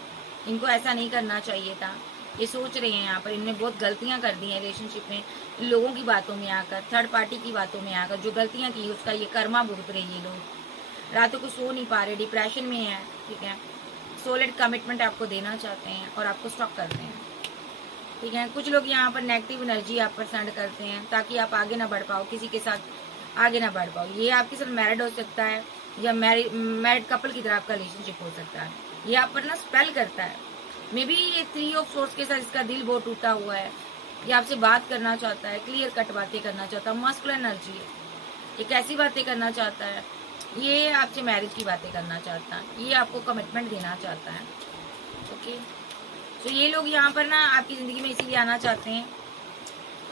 इनको ऐसा नहीं करना चाहिए था। ये सोच रहे हैं यहाँ पर इन्होंने बहुत गलतियाँ कर दी हैं रिलेशनशिप में, लोगों की बातों में आकर, थर्ड पार्टी की बातों में आकर जो गलतियाँ की उसका ये कर्मा भुगत रहे ये लोग। रातों को सो नहीं पा रहे, डिप्रेशन में है, ठीक है। सॉलिड कमिटमेंट आपको देना चाहते हैं और आपको स्टॉप करते हैं, ठीक है। कुछ लोग यहाँ पर नेगेटिव एनर्जी आप पर सेंड करते हैं ताकि आप आगे ना बढ़ पाओ, किसी के साथ आगे ना बढ़ पाओ। ये आपके साथ मैरिड हो सकता है या मैरिड कपल की तरह आपका रिलेशनशिप हो सकता है। ये आप पर ना स्पेल करता है। मे बी ये 3 ऑफ सोर्स के साथ इसका दिल बहुत टूटा हुआ है, ये आपसे बात करना चाहता है, क्लियर कट बातें करना चाहता है, मस्कुलिन एनर्जी है। ये कैसी बातें करना चाहता है, ये आपसे मैरिज की बातें करना चाहता है, ये आपको कमिटमेंट देना चाहता है, ओके। तो ये लोग यहाँ पर ना आपकी ज़िंदगी में इसीलिए आना चाहते हैं,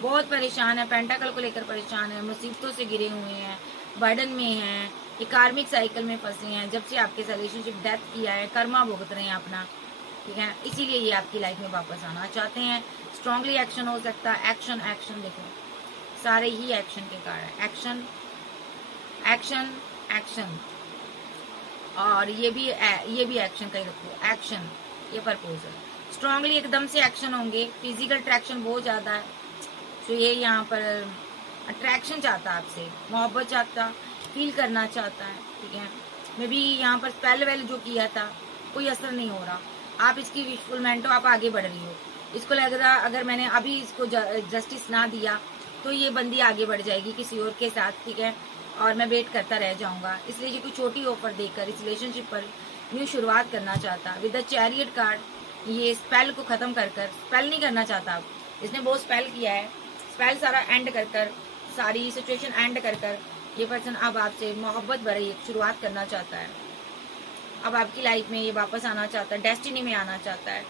बहुत परेशान है, पेंटाकल को लेकर परेशान है, मुसीबतों से गिरे हुए हैं, बर्डन में हैं, ये कार्मिक साइकिल में फंसे हैं। जब से आपके साथ रिलेशनशिप डेथ किया है, कर्मा भुगत रहे हैं अपना, ठीक है। इसीलिए ये आपकी लाइफ में वापस आना चाहते हैं। स्ट्रांगली एक्शन हो सकता है, एक्शन एक्शन, देखो सारे ही एक्शन के कारण है, एक्शन एक्शन एक्शन, और ये भी एक्शन का ही रखो, एक्शन। ये प्रपोजल स्ट्रांगली एकदम से एक्शन होंगे, फिजिकल अट्रैक्शन बहुत ज़्यादा है। तो ये यहाँ पर अट्रैक्शन चाहता है आपसे, मोहब्बत चाहता, फील करना चाहता है, ठीक है। मे बी यहाँ पर स्पेल वेल जो किया था कोई असर नहीं हो रहा, आप इसकी विशफुलमेंट हो, आप आगे बढ़ रही हो। इसको लग रहा अगर मैंने अभी इसको जस्टिस ना दिया तो ये बंदी आगे बढ़ जाएगी किसी और के साथ, ठीक है, और मैं वेट करता रह जाऊंगा। इसलिए ये कोई छोटी ऑफर देकर इस रिलेशनशिप पर न्यू शुरुआत करना चाहता। विद द चैरियट कार्ड ये स्पेल को खत्म कर स्पेल नहीं करना चाहता। अब इसने बहुत स्पेल किया है, स्पेल सारा एंड कर सारी सिचुएशन एंड कर ये पर्सन अब आपसे मोहब्बत भरी शुरुआत करना चाहता है। अब आपकी लाइफ में ये वापस आना चाहता है, डेस्टिनी में आना चाहता है।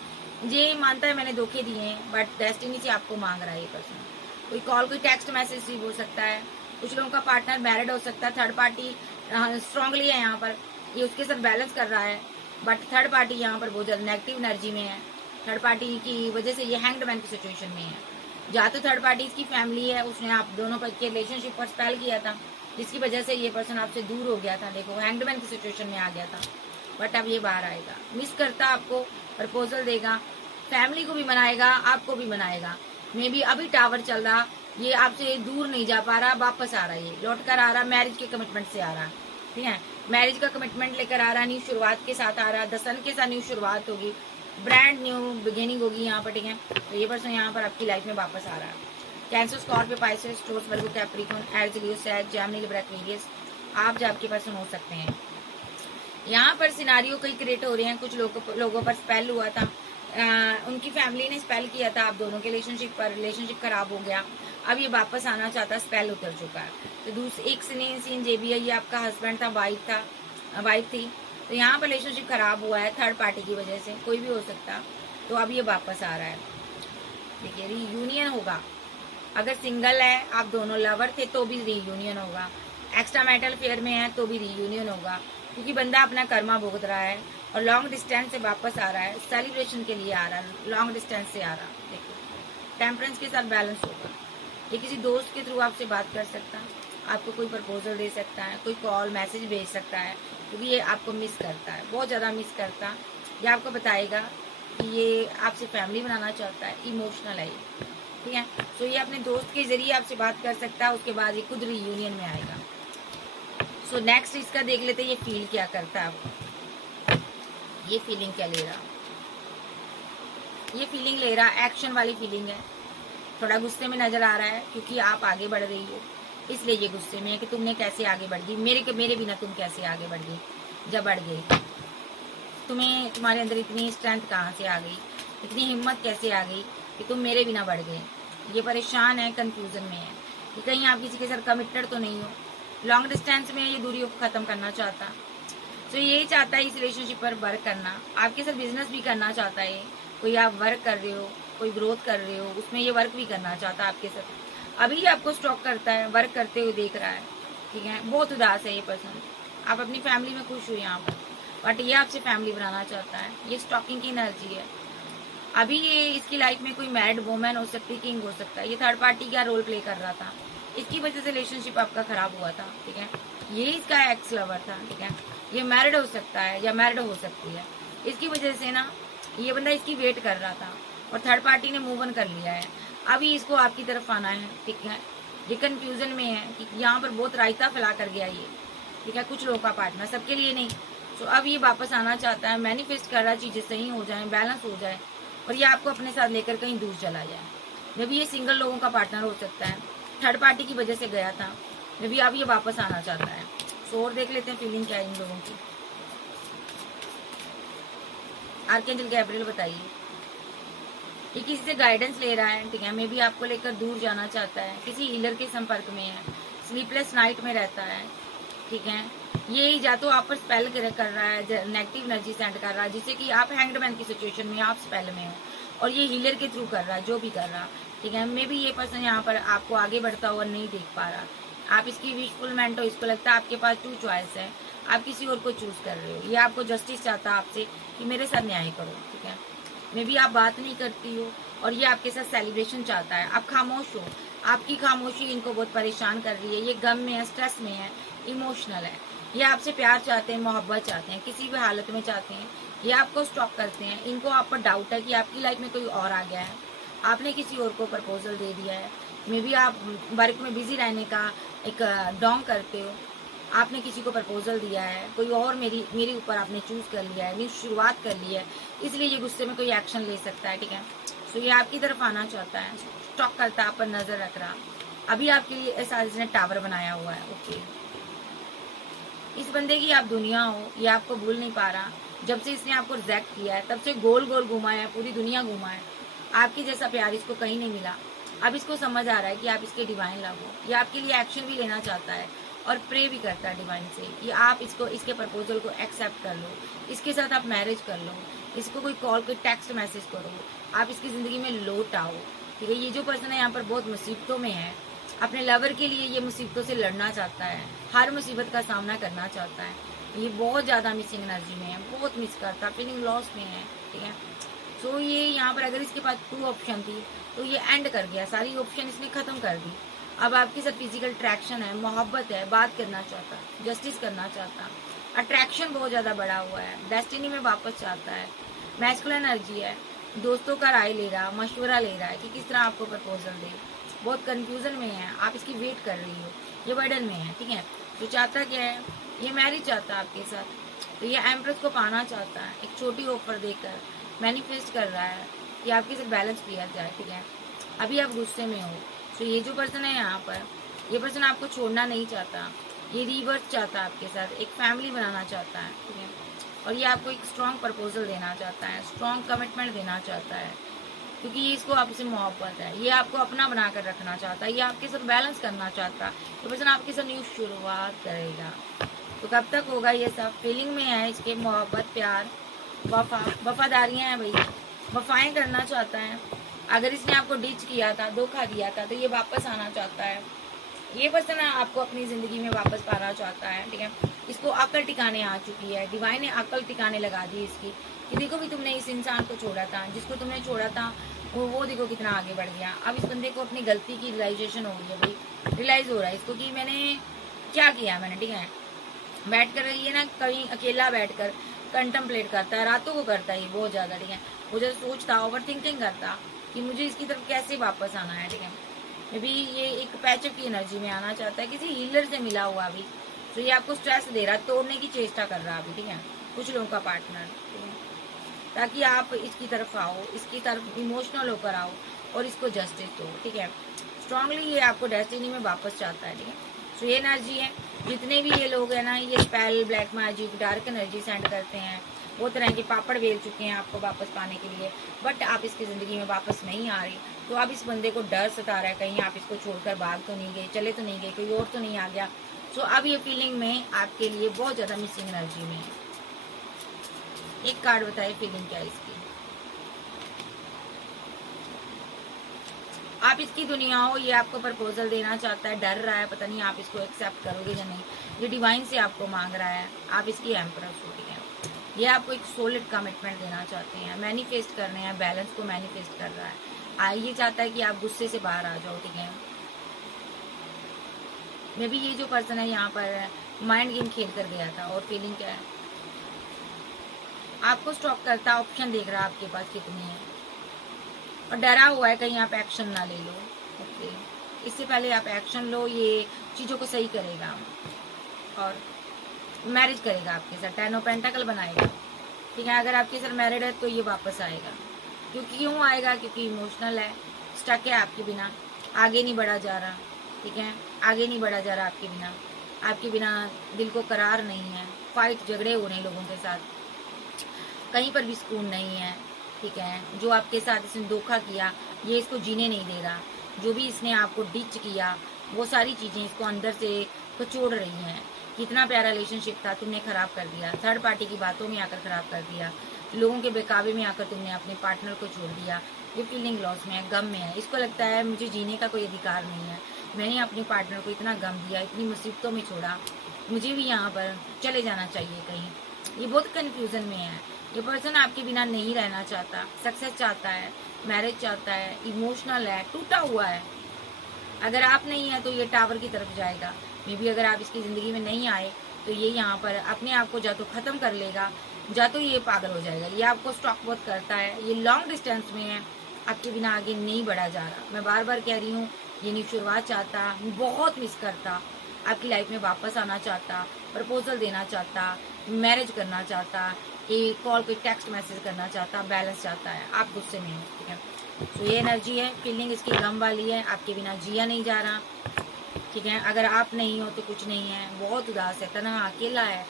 ये मानता है मैंने धोखे दिए हैं, बट डेस्टिनी से आपको मांग रहा है ये पर्सन। कोई कॉल, कोई टेक्स्ट मैसेज रिसीव हो सकता है। कुछ लोगों का पार्टनर मैरिड हो सकता है, थर्ड पार्टी स्ट्रांगली है यहाँ पर, ये उसके साथ बैलेंस कर रहा है, बट थर्ड पार्टी यहाँ पर बहुत ज़्यादा नेगेटिव एनर्जी में है। थर्ड पार्टी की वजह से ये हैंग्ड मैन की सिचुएशन में है। या तो थर्ड पार्टी इसकी फैमिली है, उसने आप दोनों के रिलेशनशिप पर स्पेल किया था, जिसकी वजह से ये पर्सन आपसे दूर हो गया था। देखो हैंग्ड मैन की सिचुएशन में आ गया था, बट अब ये बाहर आएगा, मिस करता, आपको प्रपोजल देगा, फैमिली को भी मनाएगा, आपको भी मनाएगा। मे बी अभी टावर चल रहा, ये आपसे दूर नहीं जा पा रहा, वापस आ रहा है, ये लौट कर आ रहा, मैरिज के कमिटमेंट से आ रहा, ठीक है। मैरिज का कमिटमेंट लेकर आ रहा, न्यू शुरुआत के साथ आ रहा, द सन के साथ न्यू शुरुआत होगी, ब्रांड न्यू बिगिनिंग होगी यहाँ पर, ठीक है। तो ये पर्सन यहाँ पर आपकी लाइफ में वापस आ रहा है। Cancer, Scorpio, Pisces, Taurus, Virgo, Capricorn, Aries, लियो, सैज, जेमिनी, लिब्रा, एक्वेरियस आप जो आपके पर्सन हो सकते हैं। यहाँ पर सिनारियो कई क्रिएट हो रहे हैं, कुछ लोगों पर स्पेल हुआ था, उनकी फैमिली ने स्पेल किया था आप दोनों के रिलेशनशिप पर, रिलेशनशिप खराब हो गया, अब ये वापस आना चाहता, स्पेल उतर चुका है। तो दूसरी एक सीन ये भी है, ये आपका हस्बैंड था, वाइफ थी, तो यहाँ पर रिलेशनशिप खराब हुआ है थर्ड पार्टी की वजह से, कोई भी हो सकता, तो अब ये वापस आ रहा है। देखिए रीयूनियन होगा, अगर सिंगल है, आप दोनों लवर थे तो भी रीयूनियन होगा, एक्स्ट्रा मैरिटल अफेयर में है तो भी रीयूनियन होगा, क्योंकि बंदा अपना कर्मा भुगत रहा है और लॉन्ग डिस्टेंस से वापस आ रहा है, सेलिब्रेशन के लिए आ रहा है, लॉन्ग डिस्टेंस से आ रहा है। देखिए टेम्परेंस के साथ बैलेंस होगा। ये किसी दोस्त के थ्रू आपसे बात कर सकता है, आपको कोई प्रपोजल दे सकता है, कोई कॉल मैसेज भेज सकता है, क्योंकि ये आपको मिस करता है, बहुत ज़्यादा मिस करता है। ये आपको बताएगा कि ये आपसे फैमिली बनाना चाहता है, इमोशनल है ये, ठीक है। तो ये अपने दोस्त के जरिए आपसे बात कर सकता है, उसके बाद ये खुद रीयूनियन में आएगा। सो नेक्स्ट इसका देख लेते हैं, ये फील क्या करता है आपको, ये फीलिंग क्या ले रहा, ये फीलिंग ले रहा, एक्शन वाली फीलिंग है, थोड़ा गुस्से में नजर आ रहा है, क्योंकि आप आगे बढ़ रही हो, इसलिए ये गुस्से में है कि तुमने कैसे आगे बढ़ गई, मेरे बिना तुम कैसे आगे बढ़ गई। जब बढ़ गई, तुम्हारे अंदर इतनी स्ट्रेंथ कहाँ से आ गई, इतनी हिम्मत कैसे आ गई कि तुम मेरे बिना बढ़ गए। ये परेशान है, कंफ्यूजन में है कि कहीं आप किसी के साथ कमिटेड तो नहीं हो। लॉन्ग डिस्टेंस में ये दूरियों को खत्म करना चाहता, तो यही चाहता है इस रिलेशनशिप पर वर्क करना। आपके साथ बिजनेस भी करना चाहता है, कोई आप वर्क कर रहे हो, कोई ग्रोथ कर रहे हो, उसमें ये वर्क भी करना चाहता है आपके साथ। अभी ये आपको स्टॉक करता है, वर्क करते हुए देख रहा है, ठीक है। बहुत उदास है ये पर्सन। आप अपनी फैमिली में खुश हो यहाँ पर, बट ये आपसे फैमिली बनाना चाहता है। ये स्टॉकिंग की एनर्जी है। अभी ये इसकी लाइफ में कोई मैरिड वुमेन हो सकती है, किंग हो सकता है। ये थर्ड पार्टी का रोल प्ले कर रहा था, इसकी वजह से रिलेशनशिप आपका खराब हुआ था, ठीक है। ये इसका एक्स लवर था, ठीक है। ये मैरिड हो सकता है या मैरिड हो सकती है। इसकी वजह से ना ये बंदा इसकी वेट कर रहा था और थर्ड पार्टी ने मूव ऑन कर लिया है। अभी इसको आपकी तरफ आना है, ठीक है। ये कंफ्यूजन में है कि यहाँ पर बहुत रायता फैला कर गया ये, ठीक है। कुछ लोगों का पार्टनर, सबके लिए नहीं। तो अब ये वापस आना चाहता है, मैनिफेस्ट कर रहा है चीजें सही हो जाए, बैलेंस हो जाए और ये आपको अपने साथ लेकर कहीं दूर चला जाए। मे भी ये सिंगल लोगों का पार्टनर हो सकता है, थर्ड पार्टी की वजह से गया था। मे भी अब ये वापस आना चाहता है। सो और देख लेते हैं फीलिंग क्या है इन लोगों की। आर्कएंजल गैब्रियल बताइए। ये किसी से गाइडेंस ले रहा है, ठीक है। मे भी आपको लेकर दूर जाना चाहता है, किसी हीलर के संपर्क में है, स्लीपलेस नाइट में रहता है, ठीक है। ये या तो आप पर स्पेल कर रहा है, नेगेटिव एनर्जी सेंड कर रहा है, जिससे कि आप हैंगडमैन की सिचुएशन में, आप स्पेल में हो और ये हीलर के थ्रू कर रहा है, जो भी कर रहा, ठीक है। मे भी ये पर्सन यहाँ पर आपको आगे बढ़ता हुआ नहीं देख पा रहा। आप इसकी विशफुलमेंट हो, इसको लगता है आपके पास 2 चॉइस है, आप किसी और को चूज कर रहे हो। ये आपको जस्टिस चाहता है आपसे कि मेरे साथ न्याय करो, ठीक है। मे भी आप बात नहीं करती हो और ये आपके साथ सेलिब्रेशन चाहता है। आप खामोश हो, आपकी खामोशी इनको बहुत परेशान कर रही है। ये गम में है, स्ट्रेस में है, इमोशनल है। ये आपसे प्यार चाहते हैं, मोहब्बत चाहते हैं, किसी भी हालत में चाहते हैं। ये आपको स्टॉक करते हैं। इनको आप पर डाउट है कि आपकी लाइफ में कोई और आ गया है, आपने किसी और को प्रपोजल दे दिया है। मे बी आप वर्क में बिजी रहने का एक डोंग करते हो, आपने किसी को प्रपोजल दिया है, कोई और मेरे ऊपर आपने चूज कर लिया है, न्यू शुरुआत कर ली है, इसलिए ये गुस्से में कोई एक्शन ले सकता है, ठीक है। सो ये आपकी तरफ आना चाहता है, स्टॉक करता है, आप पर नजर रख रहा। अभी आपके लिए ऐसा इसने टावर बनाया हुआ है, ओके। इस बंदे की आप दुनिया हो, ये आपको भूल नहीं पा रहा। जब से इसने आपको रिजेक्ट किया है तब से गोल गोल घुमा है, पूरी दुनिया घुमा है। आपकी जैसा प्यार इसको कहीं नहीं मिला। अब इसको समझ आ रहा है कि आप इसके डिवाइन लव हो। ये आपके लिए एक्शन भी लेना चाहता है और प्रे भी करता है डिवाइन से कि आप इसके प्रपोजल को एक्सेप्ट कर लो, इसके साथ आप मैरिज कर लो, इसको कोई कॉल, कोई टेक्स्ट मैसेज करो, आप इसकी जिंदगी में लौट आओ, ठीक है। ये जो पर्सन है यहाँ पर बहुत मुसीबतों में है, अपने लवर के लिए ये मुसीबतों से लड़ना चाहता है, हर मुसीबत का सामना करना चाहता है। ये बहुत ज्यादा मिसिंग एनर्जी में है, बहुत मिस करता, फीलिंग लॉस में है, ठीक है। सो ये यहाँ पर अगर इसके पास 2 ऑप्शन थी तो ये एंड कर गया, सारी ऑप्शन इसने खत्म कर दी। अब आपके साथ फिजिकल अट्रैक्शन है, मोहब्बत है, बात करना चाहता, जस्टिस करना चाहता, अट्रैक्शन बहुत ज्यादा बढ़ा हुआ है, डेस्टिनी में वापस चाहता है, मैस्कुलिन एनर्जी है, दोस्तों का राय ले रहा, मशवरा ले रहा है कि किस तरह आपको प्रपोजल दे। बहुत कंफ्यूजन में है, आप इसकी वेट कर रही हो, ये बर्डन में है, ठीक है। तो चाहता क्या है, ये मैरिज चाहता है आपके साथ। तो ये एम्प्रेस को पाना चाहता है, एक छोटी ऑफर देकर मैनिफेस्ट कर रहा है कि आपके साथ बैलेंस किया जाए, ठीक है। अभी आप गुस्से में हो। तो ये जो पर्सन है यहाँ पर, ये पर्सन आपको छोड़ना नहीं चाहता, ये रिवर्स चाहता है आपके साथ, एक फैमिली बनाना चाहता है, ठीक है। और ये आपको एक स्ट्रॉन्ग प्रपोजल देना चाहता है, स्ट्रॉन्ग कमिटमेंट देना चाहता है, क्योंकि ये इसको आपसे मोहब्बत है, ये आपको अपना बनाकर रखना चाहता है, ये आपके साथ बैलेंस करना चाहता है। ये पर्सन आपके साथ न्यू शुरुआत करेगा। तो कब तक होगा ये सब, फीलिंग में है इसके, मोहब्बत, प्यार, वफादारियां हैं भाई, वफाएं करना चाहता है। अगर इसने आपको डिच किया था, धोखा दिया था, तो ये वापस आना चाहता है। ये पर्सन आपको अपनी जिंदगी में वापस पाना चाहता है, ठीक है। इसको अकल टिकाने आ चुकी है, डिवाइन ने अकल टिकाने लगा दी इसकी कि देखो भी तुमने इस इंसान को छोड़ा था, जिसको तुमने छोड़ा था वो देखो कितना आगे बढ़ गया। अब इस बंदे को अपनी गलती की रियलाइजेशन हो रही है भाई, रियलाइज हो रहा है इसको कि मैंने क्या किया, मैंने, ठीक है। बैठ कर ये ना कहीं अकेला बैठकर कंटम्पलेट करता है, रातों को करता है ये बहुत ज्यादा, ठीक है। वो जब सोचता, ओवर थिंकिंग करता कि मुझे इसकी तरफ कैसे वापस आना है, ठीक है। मे बी ये एक पैचअप की एनर्जी में आना चाहता है, किसी हीलर से मिला हुआ अभी, तो ये आपको स्ट्रेस दे रहा है, तोड़ने की चेष्टा कर रहा है अभी, ठीक है। कुछ लोगों का पार्टनर, ठीक है, ताकि आप इसकी तरफ आओ, इसकी तरफ इमोशनल होकर आओ और इसको जस्टिस दो, ठीक है। स्ट्रांगली ये आपको डेस्टिनी में वापस चाहता है, ठीक है। तो ये एनर्जी है। जितने भी ये लोग हैं ना, ये spell, black magic, dark energy send करते हैं, वो तरह के पापड़ बेल चुके हैं आपको वापस पाने के लिए, बट आप इसकी ज़िंदगी में वापस नहीं आ रही। तो अब इस बंदे को डर सता रहा है, कहीं आप इसको छोड़कर भाग तो नहीं गए, चले तो नहीं गए, कोई और तो नहीं आ गया। सो अब ये फीलिंग में आपके लिए बहुत ज़्यादा मिसिंग एनर्जी में है। एक कार्ड बताइए फीलिंग क्या है इसकी। आप इसकी दुनिया हो, ये आपको प्रपोजल देना चाहता है, डर रहा है, पता नहीं आप इसको एक्सेप्ट करोगे या नहीं। ये डिवाइन से आपको मांग रहा है, आप इसकी एम्प्रेस हो, ठीक है। ये आपको एक सॉलिड कमिटमेंट देना चाहते हैं, मैनिफेस्ट करने हैं, बैलेंस को मैनिफेस्ट कर रहा है। ये चाहता है कि आप गुस्से से बाहर आ जाओ, ठीक है। मे बी ये जो पर्सन है यहाँ पर माइंड गेम खेल कर गया था। और फीलिंग क्या है, आपको स्टॉक करता, ऑप्शन देख रहा है आपके पास कितनी है, और डरा हुआ है कहीं आप एक्शन ना ले लो। ओके, इससे पहले आप एक्शन लो, ये चीज़ों को सही करेगा और मैरिज करेगा आपके साथ, 10 ऑफ पेंटाकल बनाएगा, ठीक है। अगर आपके साथ मैरिड है तो ये वापस आएगा। क्योंकि क्यों आएगा, क्योंकि इमोशनल है, स्टक है आपके बिना, आगे नहीं बढ़ा जा रहा, ठीक है। आगे नहीं बढ़ा जा रहा आपके बिना, आपके बिना दिल को करार नहीं है, फाइट झगड़े हो रहे हैं लोगों के साथ, कहीं पर भी सुकून नहीं है, ठीक है। जो आपके साथ इसने धोखा किया, ये इसको जीने नहीं दे रहा। जो भी इसने आपको डिच किया, वो सारी चीज़ें इसको अंदर से कचोड़ रही हैं। कितना प्यारा रिलेशनशिप था, तुमने खराब कर दिया, थर्ड पार्टी की बातों में आकर खराब कर दिया, लोगों के बेकाबे में आकर तुमने अपने पार्टनर को छोड़ दिया। ये फीलिंग लॉस में है, गम में है। इसको लगता है मुझे जीने का कोई अधिकार नहीं है, मैंने अपने पार्टनर को इतना गम दिया, इतनी मुसीबतों में छोड़ा, मुझे भी यहाँ पर चले जाना चाहिए कहीं। ये बहुत कन्फ्यूज़न में है। ये पर्सन आपके बिना नहीं रहना चाहता, सक्सेस चाहता है, मैरिज चाहता है, इमोशनल है, टूटा हुआ है। अगर आप नहीं है तो ये टावर की तरफ जाएगा। मे बी अगर आप इसकी ज़िंदगी में नहीं आए तो ये यहाँ पर अपने आप को या तो ख़त्म कर लेगा, या तो ये पागल हो जाएगा। ये आपको स्टॉक बहुत करता है, ये लॉन्ग डिस्टेंस में है, आपके बिना आगे नहीं बढ़ा जा रहा। मैं बार बार कह रही हूँ, ये न्यू शुरुआत चाहता, बहुत मिस करता, आपकी लाइफ में वापस आना चाहता, प्रपोजल देना चाहता, मैरिज करना चाहता, एक कॉल पे टेक्स्ट मैसेज करना चाहता, बैलेंस चाहता है। आप गुस्से में हो, ठीक है। तो ये एनर्जी है, फीलिंग इसकी गम वाली है, आपके बिना जिया नहीं जा रहा, ठीक है। अगर आप नहीं हो तो कुछ नहीं है, बहुत उदास है, तन्हा अकेला है,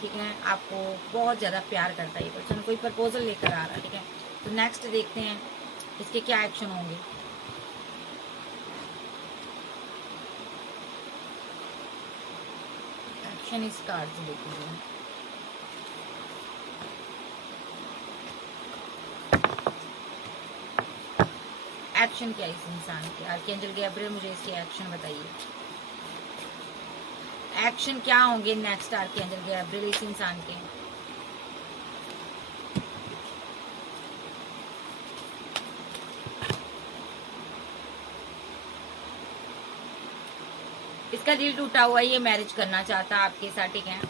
ठीक है। आपको बहुत ज़्यादा प्यार करता है ये पर्सन, कोई प्रपोजल लेकर आ रहा है, ठीक है। तो नेक्स्ट देखते हैं इसके क्या एक्शन होंगे। एक्शन इस कार्ड से देखते हैं। एक्शन क्या इस इंसान के, आर्कएंजल गैब्रियल मुझे इसके एक्शन बताइए। एक्शन क्या होंगे नेक्स्ट आर्कएंजल गैब्रियल इस इंसान के। इसका दिल टूटा हुआ है, ये मैरिज करना चाहता है आपके साथ, ठीक है।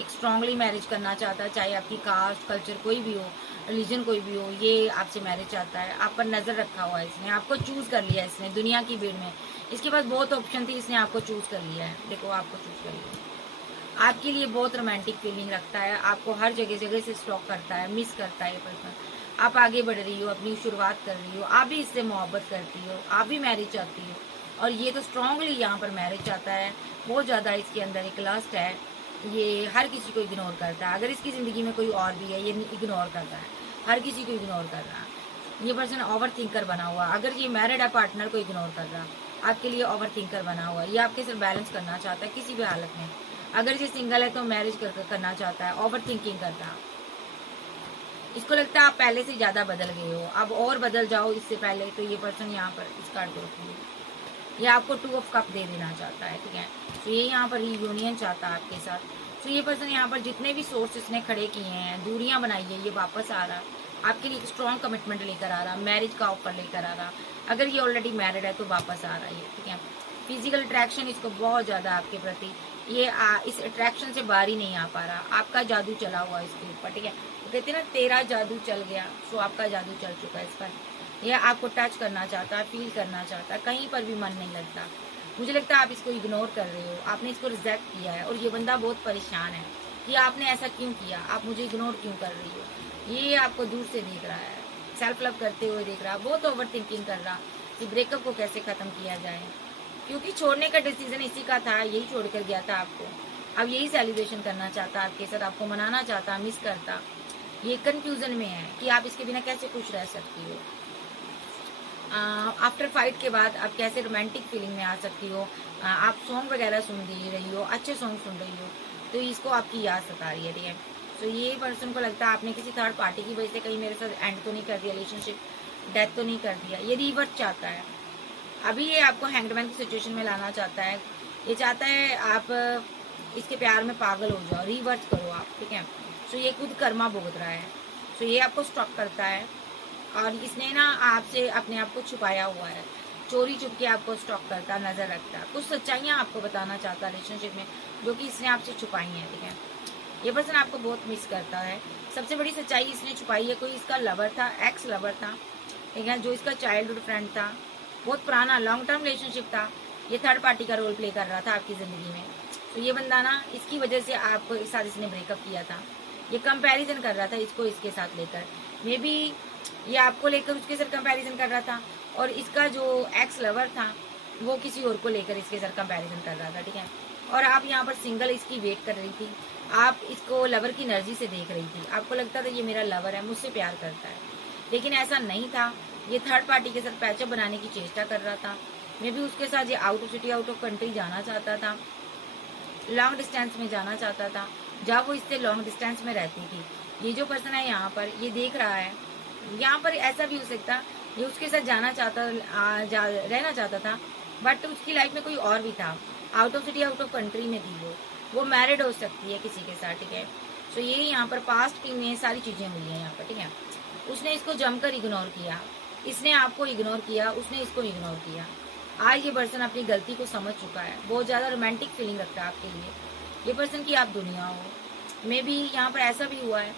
एक स्ट्रांगली मैरिज करना चाहता है, चाहे आपकी कास्ट, कल्चर कोई भी हो, रिलीजन कोई भी हो, ये आपसे मैरिज चाहता है। आप पर नज़र रखा हुआ है इसने, आपको चूज़ कर लिया इसने दुनिया की भीड़ में। इसके पास बहुत ऑप्शन थी, इसने आपको चूज़ कर लिया है। देखो, आपको चूज़ कर लिया। आपके लिए बहुत रोमांटिक फीलिंग रखता है, आपको हर जगह जगह से स्टॉक करता है, मिस करता है ये पर्सन। आप आगे बढ़ रही हो, अपनी शुरुआत कर रही हो, आप भी इससे मोहब्बत करती हो, आप भी मैरिज चाहती हो, और ये तो स्ट्रांगली यहाँ पर मैरिज चाहता है। बहुत ज़्यादा इसके अंदर एक लस्ट है, ये हर किसी को इग्नोर करता है। अगर इसकी ज़िंदगी में कोई और भी है, ये इग्नोर करता है, हर किसी को इग्नोर कर रहा है। ये पर्सन ओवर थिंकर बना हुआ। अगर ये मैरिड है, पार्टनर को इग्नोर कर रहा, आपके लिए ओवर थिंकर बना हुआ। ये आपके साथ बैलेंस करना चाहता है किसी भी हालत में। अगर ये सिंगल है तो मैरिज करना चाहता है, ओवर थिंकिंग करता। इसको लगता है आप पहले से ज़्यादा बदल गए हो, अब और बदल जाओ इससे पहले। तो ये पर्सन यहाँ पर इस कार्ड को रखिए, ये आपको 2 ऑफ कप दे देना चाहता है, ठीक है। तो ये यहाँ पर यूनियन चाहता है आपके साथ। तो ये पर्सन यहाँ पर जितने भी सोर्सेस ने खड़े किए हैं, दूरियां बनाई है, ये वापस आ रहा, आपके लिए एक स्ट्रॉन्ग कमिटमेंट लेकर आ रहा, मैरिज का ऑफर लेकर आ रहा। अगर ये ऑलरेडी मैरिड है तो वापस आ रहा है, ठीक है। फिजिकल अट्रैक्शन इसको बहुत ज़्यादा आपके प्रति, ये इस अट्रैक्शन से बाहर ही नहीं आ पा रहा। आपका जादू चला हुआ इसके ऊपर, ठीक है। तो कहते हैं ना, तेरा जादू चल गया, सो आपका जादू चल चुका है इस पर। यह आपको टच करना चाहता है, फील करना चाहता है, कहीं पर भी मन नहीं लगता। मुझे लगता है आप इसको इग्नोर कर रहे हो, आपने इसको रिजेक्ट किया है, और ये बंदा बहुत परेशान है कि आपने ऐसा क्यों किया, आप मुझे इग्नोर क्यों कर रही हो। ये आपको दूर से देख रहा है, सेल्फ लव करते हुए देख रहा है, बहुत ओवर थिंकिंग कर रहा कि ब्रेकअप को कैसे ख़त्म किया जाए। क्योंकि छोड़ने का डिसीजन इसी का था, यही छोड़ कर गया था आपको। अब यही सेलिब्रेशन करना चाहता आपके साथ, आपको मनाना चाहता, मिस करता। ये कंफ्यूजन में है कि आप इसके बिना कैसे खुश रह सकती हो। आफ्टर फाइट के बाद आप कैसे रोमांटिक फीलिंग में आ सकती हो। आप सॉन्ग वगैरह सुन रही हो, अच्छे सॉन्ग सुन रही हो, तो इसको आपकी याद सता रही है, ठीक है। तो ये पर्सन को लगता है आपने किसी थर्ड पार्टी की वजह से कहीं मेरे साथ एंड तो नहीं कर दिया, रिलेशनशिप डेथ तो नहीं कर दिया। ये रिवर्स चाहता है। अभी ये आपको हैंगमैन की सिचुएशन में लाना चाहता है। ये चाहता है आप इसके प्यार में पागल हो जाओ, रिवर्स करो आप, ठीक है। सो ये खुद कर्मा भुगत रहा है। सो ये आपको स्टॉक करता है और इसने ना आपसे अपने आप को छुपाया हुआ है, चोरी चुप के आपको स्टॉक करता, नजर रखता। कुछ सच्चाइयाँ आपको बताना चाहता है रिलेशनशिप में, जो कि इसने आपसे छुपाई हैं, ठीक है। ये पर्सन आपको बहुत मिस करता है। सबसे बड़ी सच्चाई इसने छुपाई है, कोई इसका लवर था, एक्स लवर था, ठीक है, जो इसका चाइल्डहुड फ्रेंड था, बहुत पुराना लॉन्ग टर्म रिलेशनशिप था। ये थर्ड पार्टी का रोल प्ले कर रहा था आपकी जिंदगी में। तो ये बंदा ना, इसकी वजह से आपको एक साथ इसने ब्रेकअप किया था। ये कंपैरिजन कर रहा था इसको इसके साथ लेकर, मे बी ये आपको लेकर उसके साथ कंपैरिजन कर रहा था, और इसका जो एक्स लवर था वो किसी और को लेकर इसके साथ कंपैरिजन कर रहा था, ठीक है। और आप यहाँ पर सिंगल इसकी वेट कर रही थी, आप इसको लवर की एनर्जी से देख रही थी। आपको लगता था ये मेरा लवर है, मुझसे प्यार करता है, लेकिन ऐसा नहीं था। ये थर्ड पार्टी के साथ पैचअप बनाने की चेष्टा कर रहा था। मे बी उसके साथ ये out of city, out of country जाना चाहता था, लॉन्ग डिस्टेंस में जाना चाहता था, जहाँ वो इससे लॉन्ग डिस्टेंस में रहती थी। ये जो पर्सन है यहाँ पर, ये देख रहा है, यहाँ पर ऐसा भी हो सकता, ये उसके साथ जाना चाहता, रहना चाहता था, बट उसकी लाइफ में कोई और भी था, out of city, out of country में थी वो मैरिड हो सकती है किसी के साथ, ठीक है। सो ये यहाँ पर पास्ट की में सारी चीजें हुई है यहाँ पर, ठीक है। उसने इसको जमकर इग्नोर किया, इसने आपको इग्नोर किया, उसने इसको इग्नोर किया। आज ये पर्सन अपनी गलती को समझ चुका है, बहुत ज्यादा रोमांटिक फीलिंग रखता है आपके लिए। ये पर्सन की आप दुनिया हो। मे बी यहाँ पर ऐसा भी हुआ है,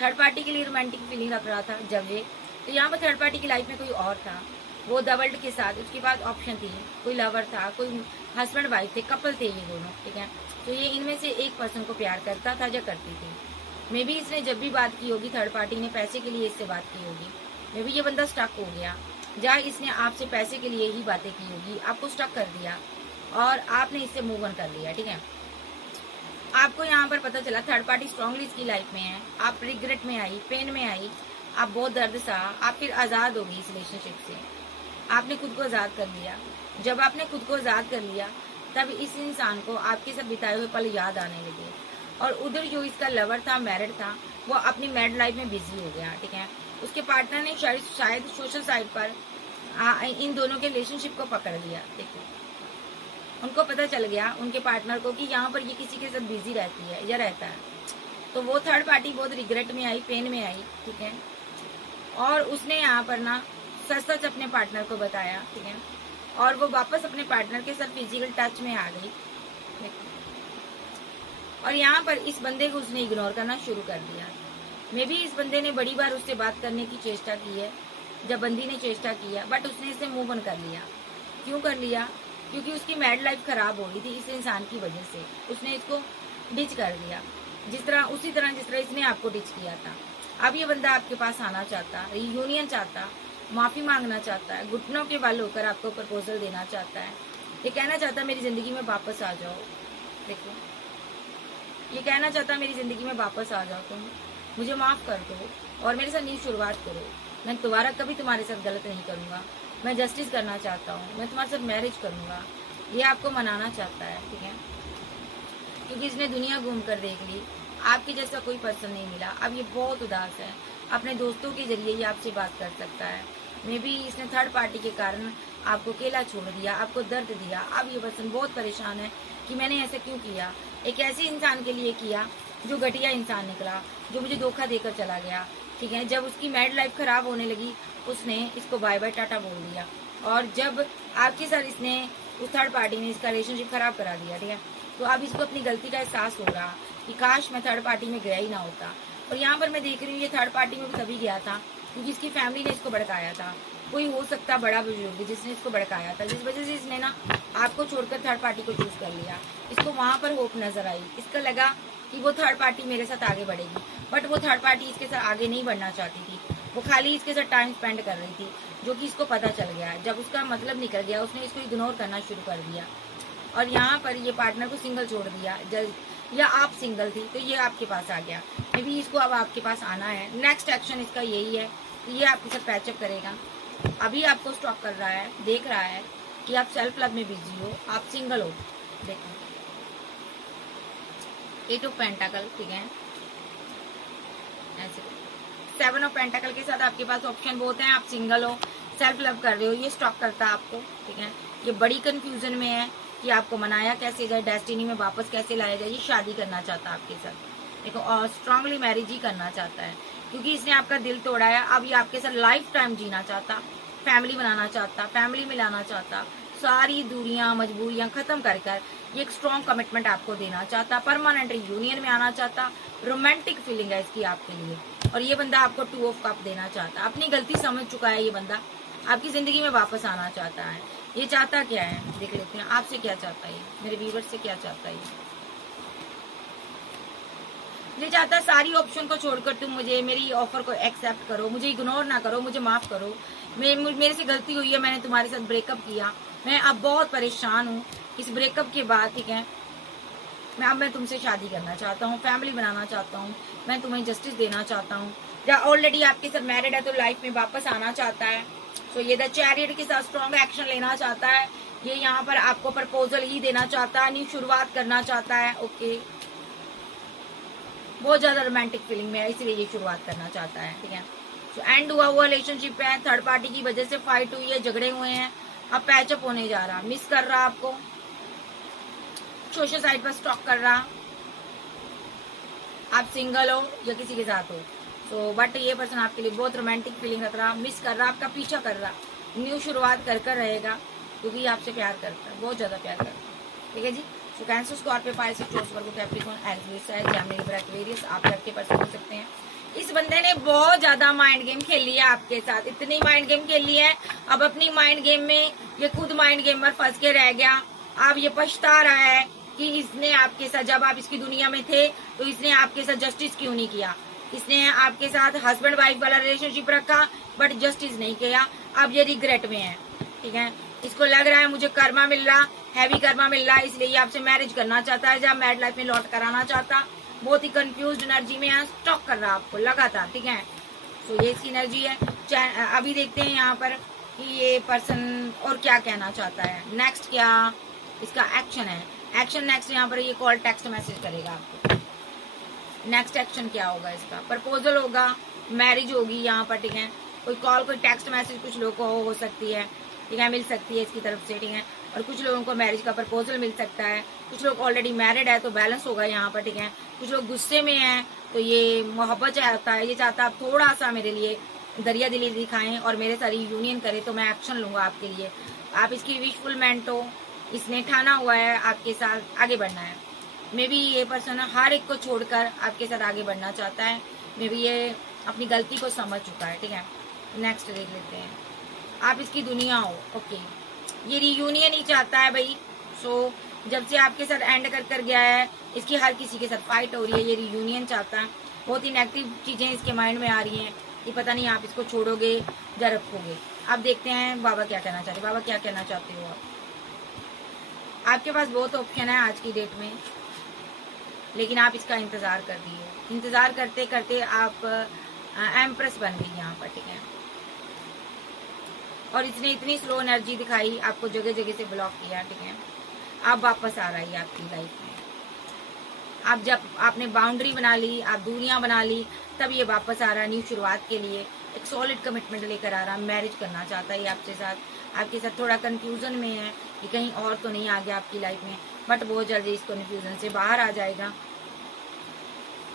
थर्ड पार्टी के लिए रोमांटिक फीलिंग रख रहा था जब ये, तो यहाँ पर थर्ड पार्टी की लाइफ में कोई और था, वो द वर्ल्ड के साथ उसके पास ऑप्शन थी, कोई लवर था, कोई हस्बैंड वाइफ थे, कपल थे ये दोनों, ठीक है। तो ये इनमें से एक पर्सन को प्यार करता था या करती थी। मे बी इसने जब भी बात की होगी, थर्ड पार्टी ने पैसे के लिए इससे बात की होगी, मे बी ये बंदा स्टक हो गया, जहाँ इसने आपसे पैसे के लिए ही बातें की होगी, आपको स्टक कर दिया और आपने इससे मूव ऑन कर लिया, ठीक है। आपको यहाँ पर पता चला थर्ड पार्टी स्ट्रांगली इसकी लाइफ में है, आप रिग्रेट में आई, पेन में आई, आप बहुत दर्द सहा, आप फिर आज़ाद हो गई इस रिलेशनशिप से, आपने खुद को आज़ाद कर लिया। जब आपने खुद को आज़ाद कर लिया, तब इस इंसान को आपके साथ बिताए हुए पल याद आने लगे, और उधर जो इसका लवर था, मैरिड था, वो अपनी मैरिड लाइफ में बिजी हो गया, ठीक है। उसके पार्टनर ने शायद सोशल साइट पर इन दोनों के रिलेशनशिप को पकड़ लिया, देखो उनको पता चल गया उनके पार्टनर को कि यहाँ पर ये किसी के साथ बिजी रहती है या रहता है। तो वो थर्ड पार्टी बहुत रिग्रेट में आई, पेन में आई, ठीक है। और उसने यहाँ पर ना सच सच अपने पार्टनर को बताया, ठीक है। और वो वापस अपने पार्टनर के साथ फिजिकल टच में आ गई, देखो। और यहाँ पर इस बंदे को उसने इग्नोर करना शुरू कर दिया। मे बी इस बंदे ने बड़ी बार उससे बात करने की चेष्टा की है, जब बंदी ने चेष्टा किया, बट उसने इसे मूव ऑन कर लिया। क्यों कर लिया? क्योंकि उसकी मैरिड लाइफ खराब हो गई थी इस इंसान की वजह से, उसने इसको डिच कर दिया, उसी तरह जिस तरह इसने आपको डिच किया था। अब ये बंदा आपके पास आना चाहता, रियूनियन चाहता, माफी मांगना चाहता है, घुटनों के बल होकर आपको प्रपोजल देना चाहता है। ये कहना चाहता है मेरी जिंदगी में वापस आ जाओ, देखो ये कहना चाहता है मेरी जिंदगी में वापस आ जाओ, तुम मुझे माफ कर दो और मेरे साथ नई शुरुआत करो। मैं दोबारा कभी तुम्हारे साथ गलत नहीं करूंगा, मैं जस्टिस करना चाहता हूँ, मैं तुम्हारे साथ मैरिज करूंगा। ये आपको मनाना चाहता है, ठीक है। क्योंकि इसने दुनिया घूम कर देख ली, आपके जैसा कोई पर्सन नहीं मिला। अब ये बहुत उदास है, अपने दोस्तों के जरिए ही आपसे बात कर सकता है। मे बी इसने थर्ड पार्टी के कारण आपको अकेला छोड़ दिया, आपको दर्द दिया। अब ये पर्सन बहुत परेशान है कि मैंने ऐसा क्यों किया, एक ऐसे इंसान के लिए किया जो घटिया इंसान निकला, जो मुझे धोखा देकर चला गया, ठीक है। जब उसकी मैरिड लाइफ खराब होने लगी, उसने इसको बाय बाय टाटा बोल दिया, और जब आपके साथ इसने उस थर्ड पार्टी ने इसका रिलेशनशिप खराब करा दिया, ठीक है। तो अब इसको अपनी गलती का एहसास हो रहा कि काश मैं थर्ड पार्टी में गया ही ना होता। और यहाँ पर मैं देख रही हूँ ये थर्ड पार्टी में भी तभी गया था क्योंकि इसकी फैमिली ने इसको भड़काया था। कोई हो सकता बड़ा बुजुर्ग जिसने इसको भड़काया था, जिस वजह से इसने ना आपको छोड़कर थर्ड पार्टी को चूज कर लिया। इसको वहां पर होप नजर आई, इसका लगा कि वो थर्ड पार्टी मेरे साथ आगे बढ़ेगी, बट वो थर्ड पार्टी इसके साथ आगे नहीं बढ़ना चाहती थी। वो खाली इसके साथ टाइम स्पेंड कर रही थी, जो कि इसको पता चल गया। जब उसका मतलब निकल गया, उसने इसको इग्नोर करना शुरू कर दिया और यहाँ पर ये पार्टनर को सिंगल छोड़ दिया। या आप सिंगल थी तो ये आपके पास आ गया, मे बी इसको अब आपके पास आना है। नेक्स्ट एक्शन इसका यही है कि ये आपके साथ पैचअप करेगा। अभी आपको स्टॉक कर रहा है, देख रहा है कि आप सेल्फ लव में बिजी हो, आप सिंगल हो। देखो 8 ऑफ पेंटाकल, ठीक है, ऐसे 7 ऑफ पेंटाकल के साथ आपके पास ऑप्शन बहुत हैं। आप सिंगल हो, सेल्फ लव कर रहे हो, ये स्टॉक करता है आपको, ठीक है। ये बड़ी कंफ्यूजन में है कि आपको मनाया कैसे जाए, डेस्टिनी में वापस कैसे लाया जाए। ये शादी करना चाहता है आपके साथ, देखो, और स्ट्रांगली मैरिज ही करना चाहता है, क्योंकि इसने आपका दिल तोड़ा है। अब ये आपके साथ लाइफ टाइम जीना चाहता, फैमिली बनाना चाहता, फैमिली में लाना चाहता, सारी दूरियां मजबूरियां खत्म कर कर ये एक स्ट्रॉन्ग कमिटमेंट आपको देना चाहता, परमानेंट यूनियन में आना चाहता, रोमांटिक फीलिंग है इसकी आपके लिए। और ये बंदा आपको 2 ऑफ कप देना चाहता, अपनी गलती समझ चुका है ये बंदा, आपकी जिंदगी में वापस आना चाहता है। ये चाहता क्या है, देख लेते हैं आपसे क्या चाहता है, मेरे व्यूअर से क्या चाहता है। ये चाहता है सारी ऑप्शन को छोड़कर तुम मुझे, मेरी ऑफर को एक्सेप्ट करो, मुझे इग्नोर ना करो, मुझे माफ करो। मेरे से गलती हुई है, मैंने तुम्हारे साथ ब्रेकअप किया, मैं अब बहुत परेशान हूँ इस ब्रेकअप के बाद, ठीक है। मैं तुमसे शादी करना चाहता हूँ, फैमिली बनाना चाहता हूँ, मैं तुम्हें जस्टिस देना चाहता हूँ। या ऑलरेडी आपके साथ मैरिड है तो लाइफ में वापस आना चाहता है। तो ये द चैरियट के साथ स्ट्रॉन्ग एक्शन लेना चाहता है। ये यहाँ पर आपको प्रपोजल ही देना चाहता है, न्यू शुरुआत करना चाहता है। ओके, बहुत ज्यादा रोमांटिक फीलिंग में है, इसलिए ये शुरुआत करना चाहता है, ठीक है। तो एंड हुआ रिलेशनशिप है, थर्ड पार्टी की वजह से फाइट हुई है, झगड़े हुए हैं, अब पैचअप होने जा रहा, मिस कर रहा आपको, सोशल साइट पर स्टॉक कर रहा, आप सिंगल हो या किसी के साथ हो। तो बट ये पर्सन आपके लिए बहुत रोमांटिक फीलिंग रख रहा, मिस कर रहा, आपका पीछा कर रहा, न्यू शुरुआत कर कर रहेगा, क्योंकि आपसे प्यार करता है, बहुत ज्यादा प्यार करता है, ठीक है जी। तो Cancer, Scorpio, Pisces, Taurus, Virgo, Capricorn, Aries, Gemini, Libra, Aquarius, आप आपके पर्सन हो सकते हैं। इस बंदे ने बहुत ज्यादा माइंड गेम खेल लिया आपके साथ, इतनी माइंड गेम खेल ली है, अब अपनी माइंड गेम में ये खुद माइंड गेम पर फंस के रह गया। अब ये पछता रहा है कि इसने आपके साथ, जब आप इसकी दुनिया में थे तो इसने आपके साथ जस्टिस क्यों नहीं किया। इसने आपके साथ हस्बैंड वाइफ वाला रिलेशनशिप रखा बट जस्टिस नहीं किया। अब ये रिग्रेट में है, ठीक है। इसको लग रहा है मुझे कर्मा मिल रहा, हैवी कर्मा मिल रहा है, इसलिए ये आपसे मैरिज करना चाहता है, जब मैरिड लाइफ में लौट कराना चाहता। बहुत ही कंफ्यूज एनर्जी में है, स्टॉक कर रहा आपको लगातार, ठीक है। तो ये इसकी एनर्जी है। अभी देखते हैं यहाँ पर कि ये पर्सन और क्या कहना चाहता है, नेक्स्ट क्या इसका एक्शन है। एक्शन नेक्स्ट यहाँ पर ये कॉल टेक्स्ट मैसेज करेगा आपको। नेक्स्ट एक्शन क्या होगा इसका, प्रपोजल होगा, मैरिज होगी यहाँ पर, ठीक है। कोई कॉल, कोई टेक्स्ट मैसेज कुछ लोगों को हो सकती है, ठीक है, मिल सकती है इसकी तरफ से, ठीक है। और कुछ लोगों को मैरिज का प्रपोजल मिल सकता है, कुछ लोग ऑलरेडी मैरिड है तो बैलेंस होगा यहाँ पर, ठीक है। कुछ लोग गुस्से में हैं तो ये मोहब्बत चाहता है, ये चाहता है आप थोड़ा सा मेरे लिए दरिया दिली दिखाएं और मेरे साथ यूनियन करें तो मैं एक्शन लूंगा आपके लिए। आप इसकी विशफुलमेंट हो, इसने ठाना हुआ है आपके साथ आगे बढ़ना है। मे बी ये पर्सन हर एक को छोड़कर आपके साथ आगे बढ़ना चाहता है, मे बी ये अपनी गलती को समझ चुका है, ठीक है। नेक्स्ट देख लेते हैं, आप इसकी दुनिया हो, ओके। ये रियूनियन ही चाहता है भाई। सो जब से आपके साथ एंड कर कर गया है, इसकी हर किसी के साथ फाइट हो रही है, ये रियूनियन चाहता है। बहुत ही नेगेटिव चीजें इसके माइंड में आ रही हैं कि पता नहीं आप इसको छोड़ोगे या रखोगे। आप देखते हैं बाबा क्या कहना चाहते हैं। बाबा क्या कहना चाहते हो आप? आपके पास बहुत ऑप्शन है आज की डेट में, लेकिन आप इसका इंतजार कर रही हो। इंतजार करते करते आप एम्प्रेस बन गई यहाँ पर, ठीक है। और इसने इतनी स्लो एनर्जी दिखाई, आपको जगह जगह से ब्लॉक किया, ठीक है। आप वापस आ रही है आपकी लाइफ में। आप जब आपने बाउंड्री बना ली, आप दूरियां बना ली, तब ये वापस आ रहा है न्यू शुरुआत के लिए। एक सॉलिड कमिटमेंट लेकर आ रहा है, मैरिज करना चाहता है ये आपके साथ। आपके साथ थोड़ा कंफ्यूजन में है कि कहीं और तो नहीं आ गया आपकी लाइफ में, बट बहुत जल्दी इस कंफ्यूजन से बाहर आ जाएगा।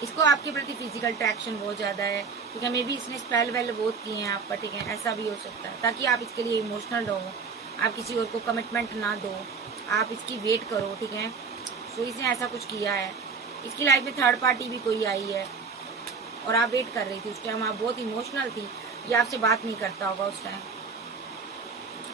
इसको आपके प्रति फिजिकल अट्रैक्शन बहुत ज्यादा है, ठीक है। मे बी इसने स्पेल वेल बहुत किए हैं आप पर, ठीक है, ऐसा भी हो सकता है, ताकि आप इसके लिए इमोशनल रहो, आप किसी और को कमिटमेंट ना दो, आप इसकी वेट करो, ठीक है। सो इसने ऐसा कुछ किया है। इसकी लाइफ में थर्ड पार्टी भी कोई आई है और आप वेट कर रही थी, उस टाइम आप बहुत इमोशनल थी, ये आपसे बात नहीं करता होगा उस टाइम।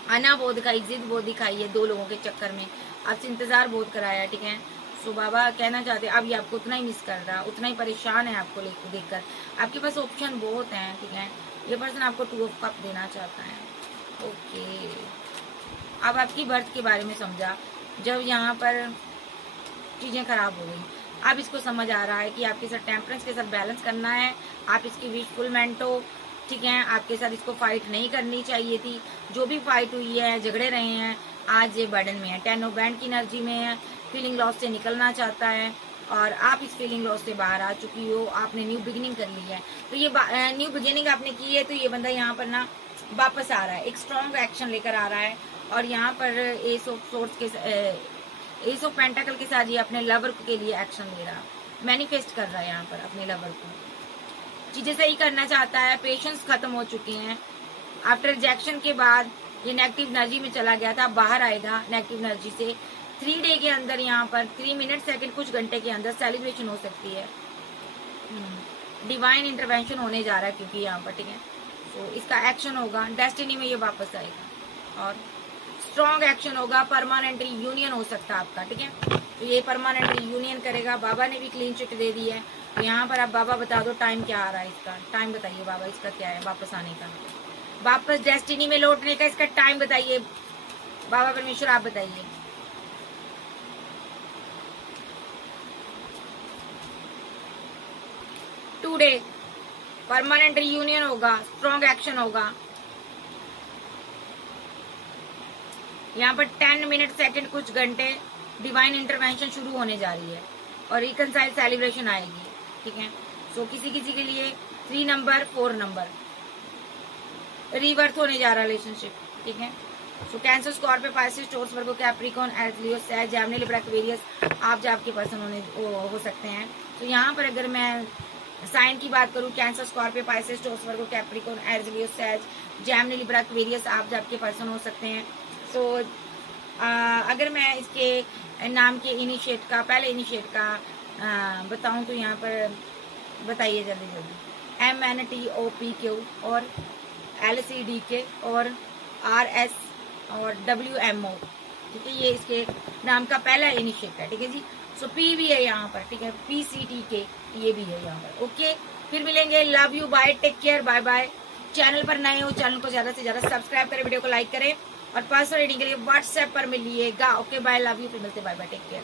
आना बहुत दिखाई, जिद बहुत दिखाई है, दो लोगों के चक्कर में आपसे इंतजार बहुत कराया, ठीक है। सो बाबा कहना चाहते हैं अब ये आपको उतना ही मिस कर रहा, उतना ही परेशान है आपको देखकर। आपके पास ऑप्शन बहुत हैं, ठीक है। ये पर्सन आपको 2 ऑफ कप देना चाहता है। ओके, अब आपकी बर्थ के बारे में समझा, जब यहाँ पर चीज़ें खराब हो गई, अब इसको समझ आ रहा है कि आपके साथ टेम्परेंस के साथ बैलेंस करना है, आप इसकी विशफुलमेंट हो, ठीक है। आपके साथ इसको फाइट नहीं करनी चाहिए थी, जो भी फाइट हुई है, झगड़े रहे हैं, आज ये बर्डन में है, 10 ऑफ बैंड की एनर्जी में है, फीलिंग लॉस से निकलना चाहता है और आप इस फीलिंग लॉस से बाहर आ चुकी हो, आपने न्यू बिगिनिंग कर ली है। तो ये न्यू बिगिनिंग आपने की है, तो ये बंदा यहाँ पर ना वापस आ रहा है, एक स्ट्रॉन्ग एक्शन लेकर आ रहा है और यहाँ पर एस ऑफ सोर्स के एस ऑफ पेंटाकल के साथ ये अपने लवर के लिए एक्शन ले रहा है, मैनिफेस्ट कर रहा है यहाँ पर अपने लवर को, चीजें सही करना चाहता है। पेशेंस खत्म हो चुके हैं, आफ्टर रिजेक्शन के बाद ये नेगेटिव एनर्जी में चला गया था, बाहर आएगा नेगेटिव एनर्जी से। 3 डे के अंदर यहाँ पर 3 मिनट सेकंड कुछ घंटे के अंदर सेलिब्रेशन हो सकती है, डिवाइन इंटरवेंशन होने जा रहा है क्योंकि यहाँ पर, ठीक है। तो इसका एक्शन होगा, डेस्टिनी में ये वापस आएगा और स्ट्रॉन्ग एक्शन होगा, परमानेंट यूनियन हो सकता है आपका, ठीक है। तो ये परमानेंट यूनियन करेगा। बाबा ने भी क्लीन चिट दे दी है, तो यहाँ पर आप बाबा बता दो टाइम क्या आ रहा है, इसका टाइम बताइए बाबा, इसका क्या है वापस आने का, वापस डेस्टिनी में लौटने का इसका टाइम बताइए बाबा परमेश्वर, आप बताइए। टुडे परमानेंट यूनियन होगा, स्ट्रॉन्ग एक्शन होगा। यहाँ पर 10 मिनट सेकंड कुछ घंटे डिवाइन इंटरवेंशन शुरू होने जा रही है और रिकनसाइल सेलिब्रेशन आएगी, ठीक है। सो किसी किसी के लिए 3 नंबर 4 नंबर रीबर्थ होने जा रहा है रिलेशनशिप, ठीक है। सो cancer, Scorpio, Pisces, Taurus, Virgo, Capricorn, Aries, लियो, सैज, जेमिनी, लिब्रा, एक्वेरियस आप जो आपके पर्सन हो सकते हैं। तो यहाँ पर अगर मैं साइन की बात करूँ, cancer, Scorpio, Pisces, Taurus, Virgo, Capricorn, Aries, लियो, सैज, जेमिनी, लिब्रा, एक्वेरियस आप जो आपके पर्सन हो सकते हैं। सो अगर मैं इसके नाम के इनिशिएट का, पहले इनिशिएट का बताऊं तो यहाँ पर बताइए जल्दी जल्दी, MNTOPQ और LCDK और RS और WMO, ठीक है। ये इसके नाम का पहला इनिशिएट है, ठीक है जी। सो P भी है यहाँ पर, ठीक है, PCTK ये भी है यहाँ पर। ओके, फिर मिलेंगे, love you, bye, take care, bye bye. Channel पर नए हो, चैनल को ज्यादा से ज्यादा सब्सक्राइब करें, वीडियो को लाइक करें और पर्सनल रीडिंग के लिए व्हाट्सएप पर मिलिएगा। ओके, बाय, लव यू, फिर मिलते, बाय बाय, टेक केयर।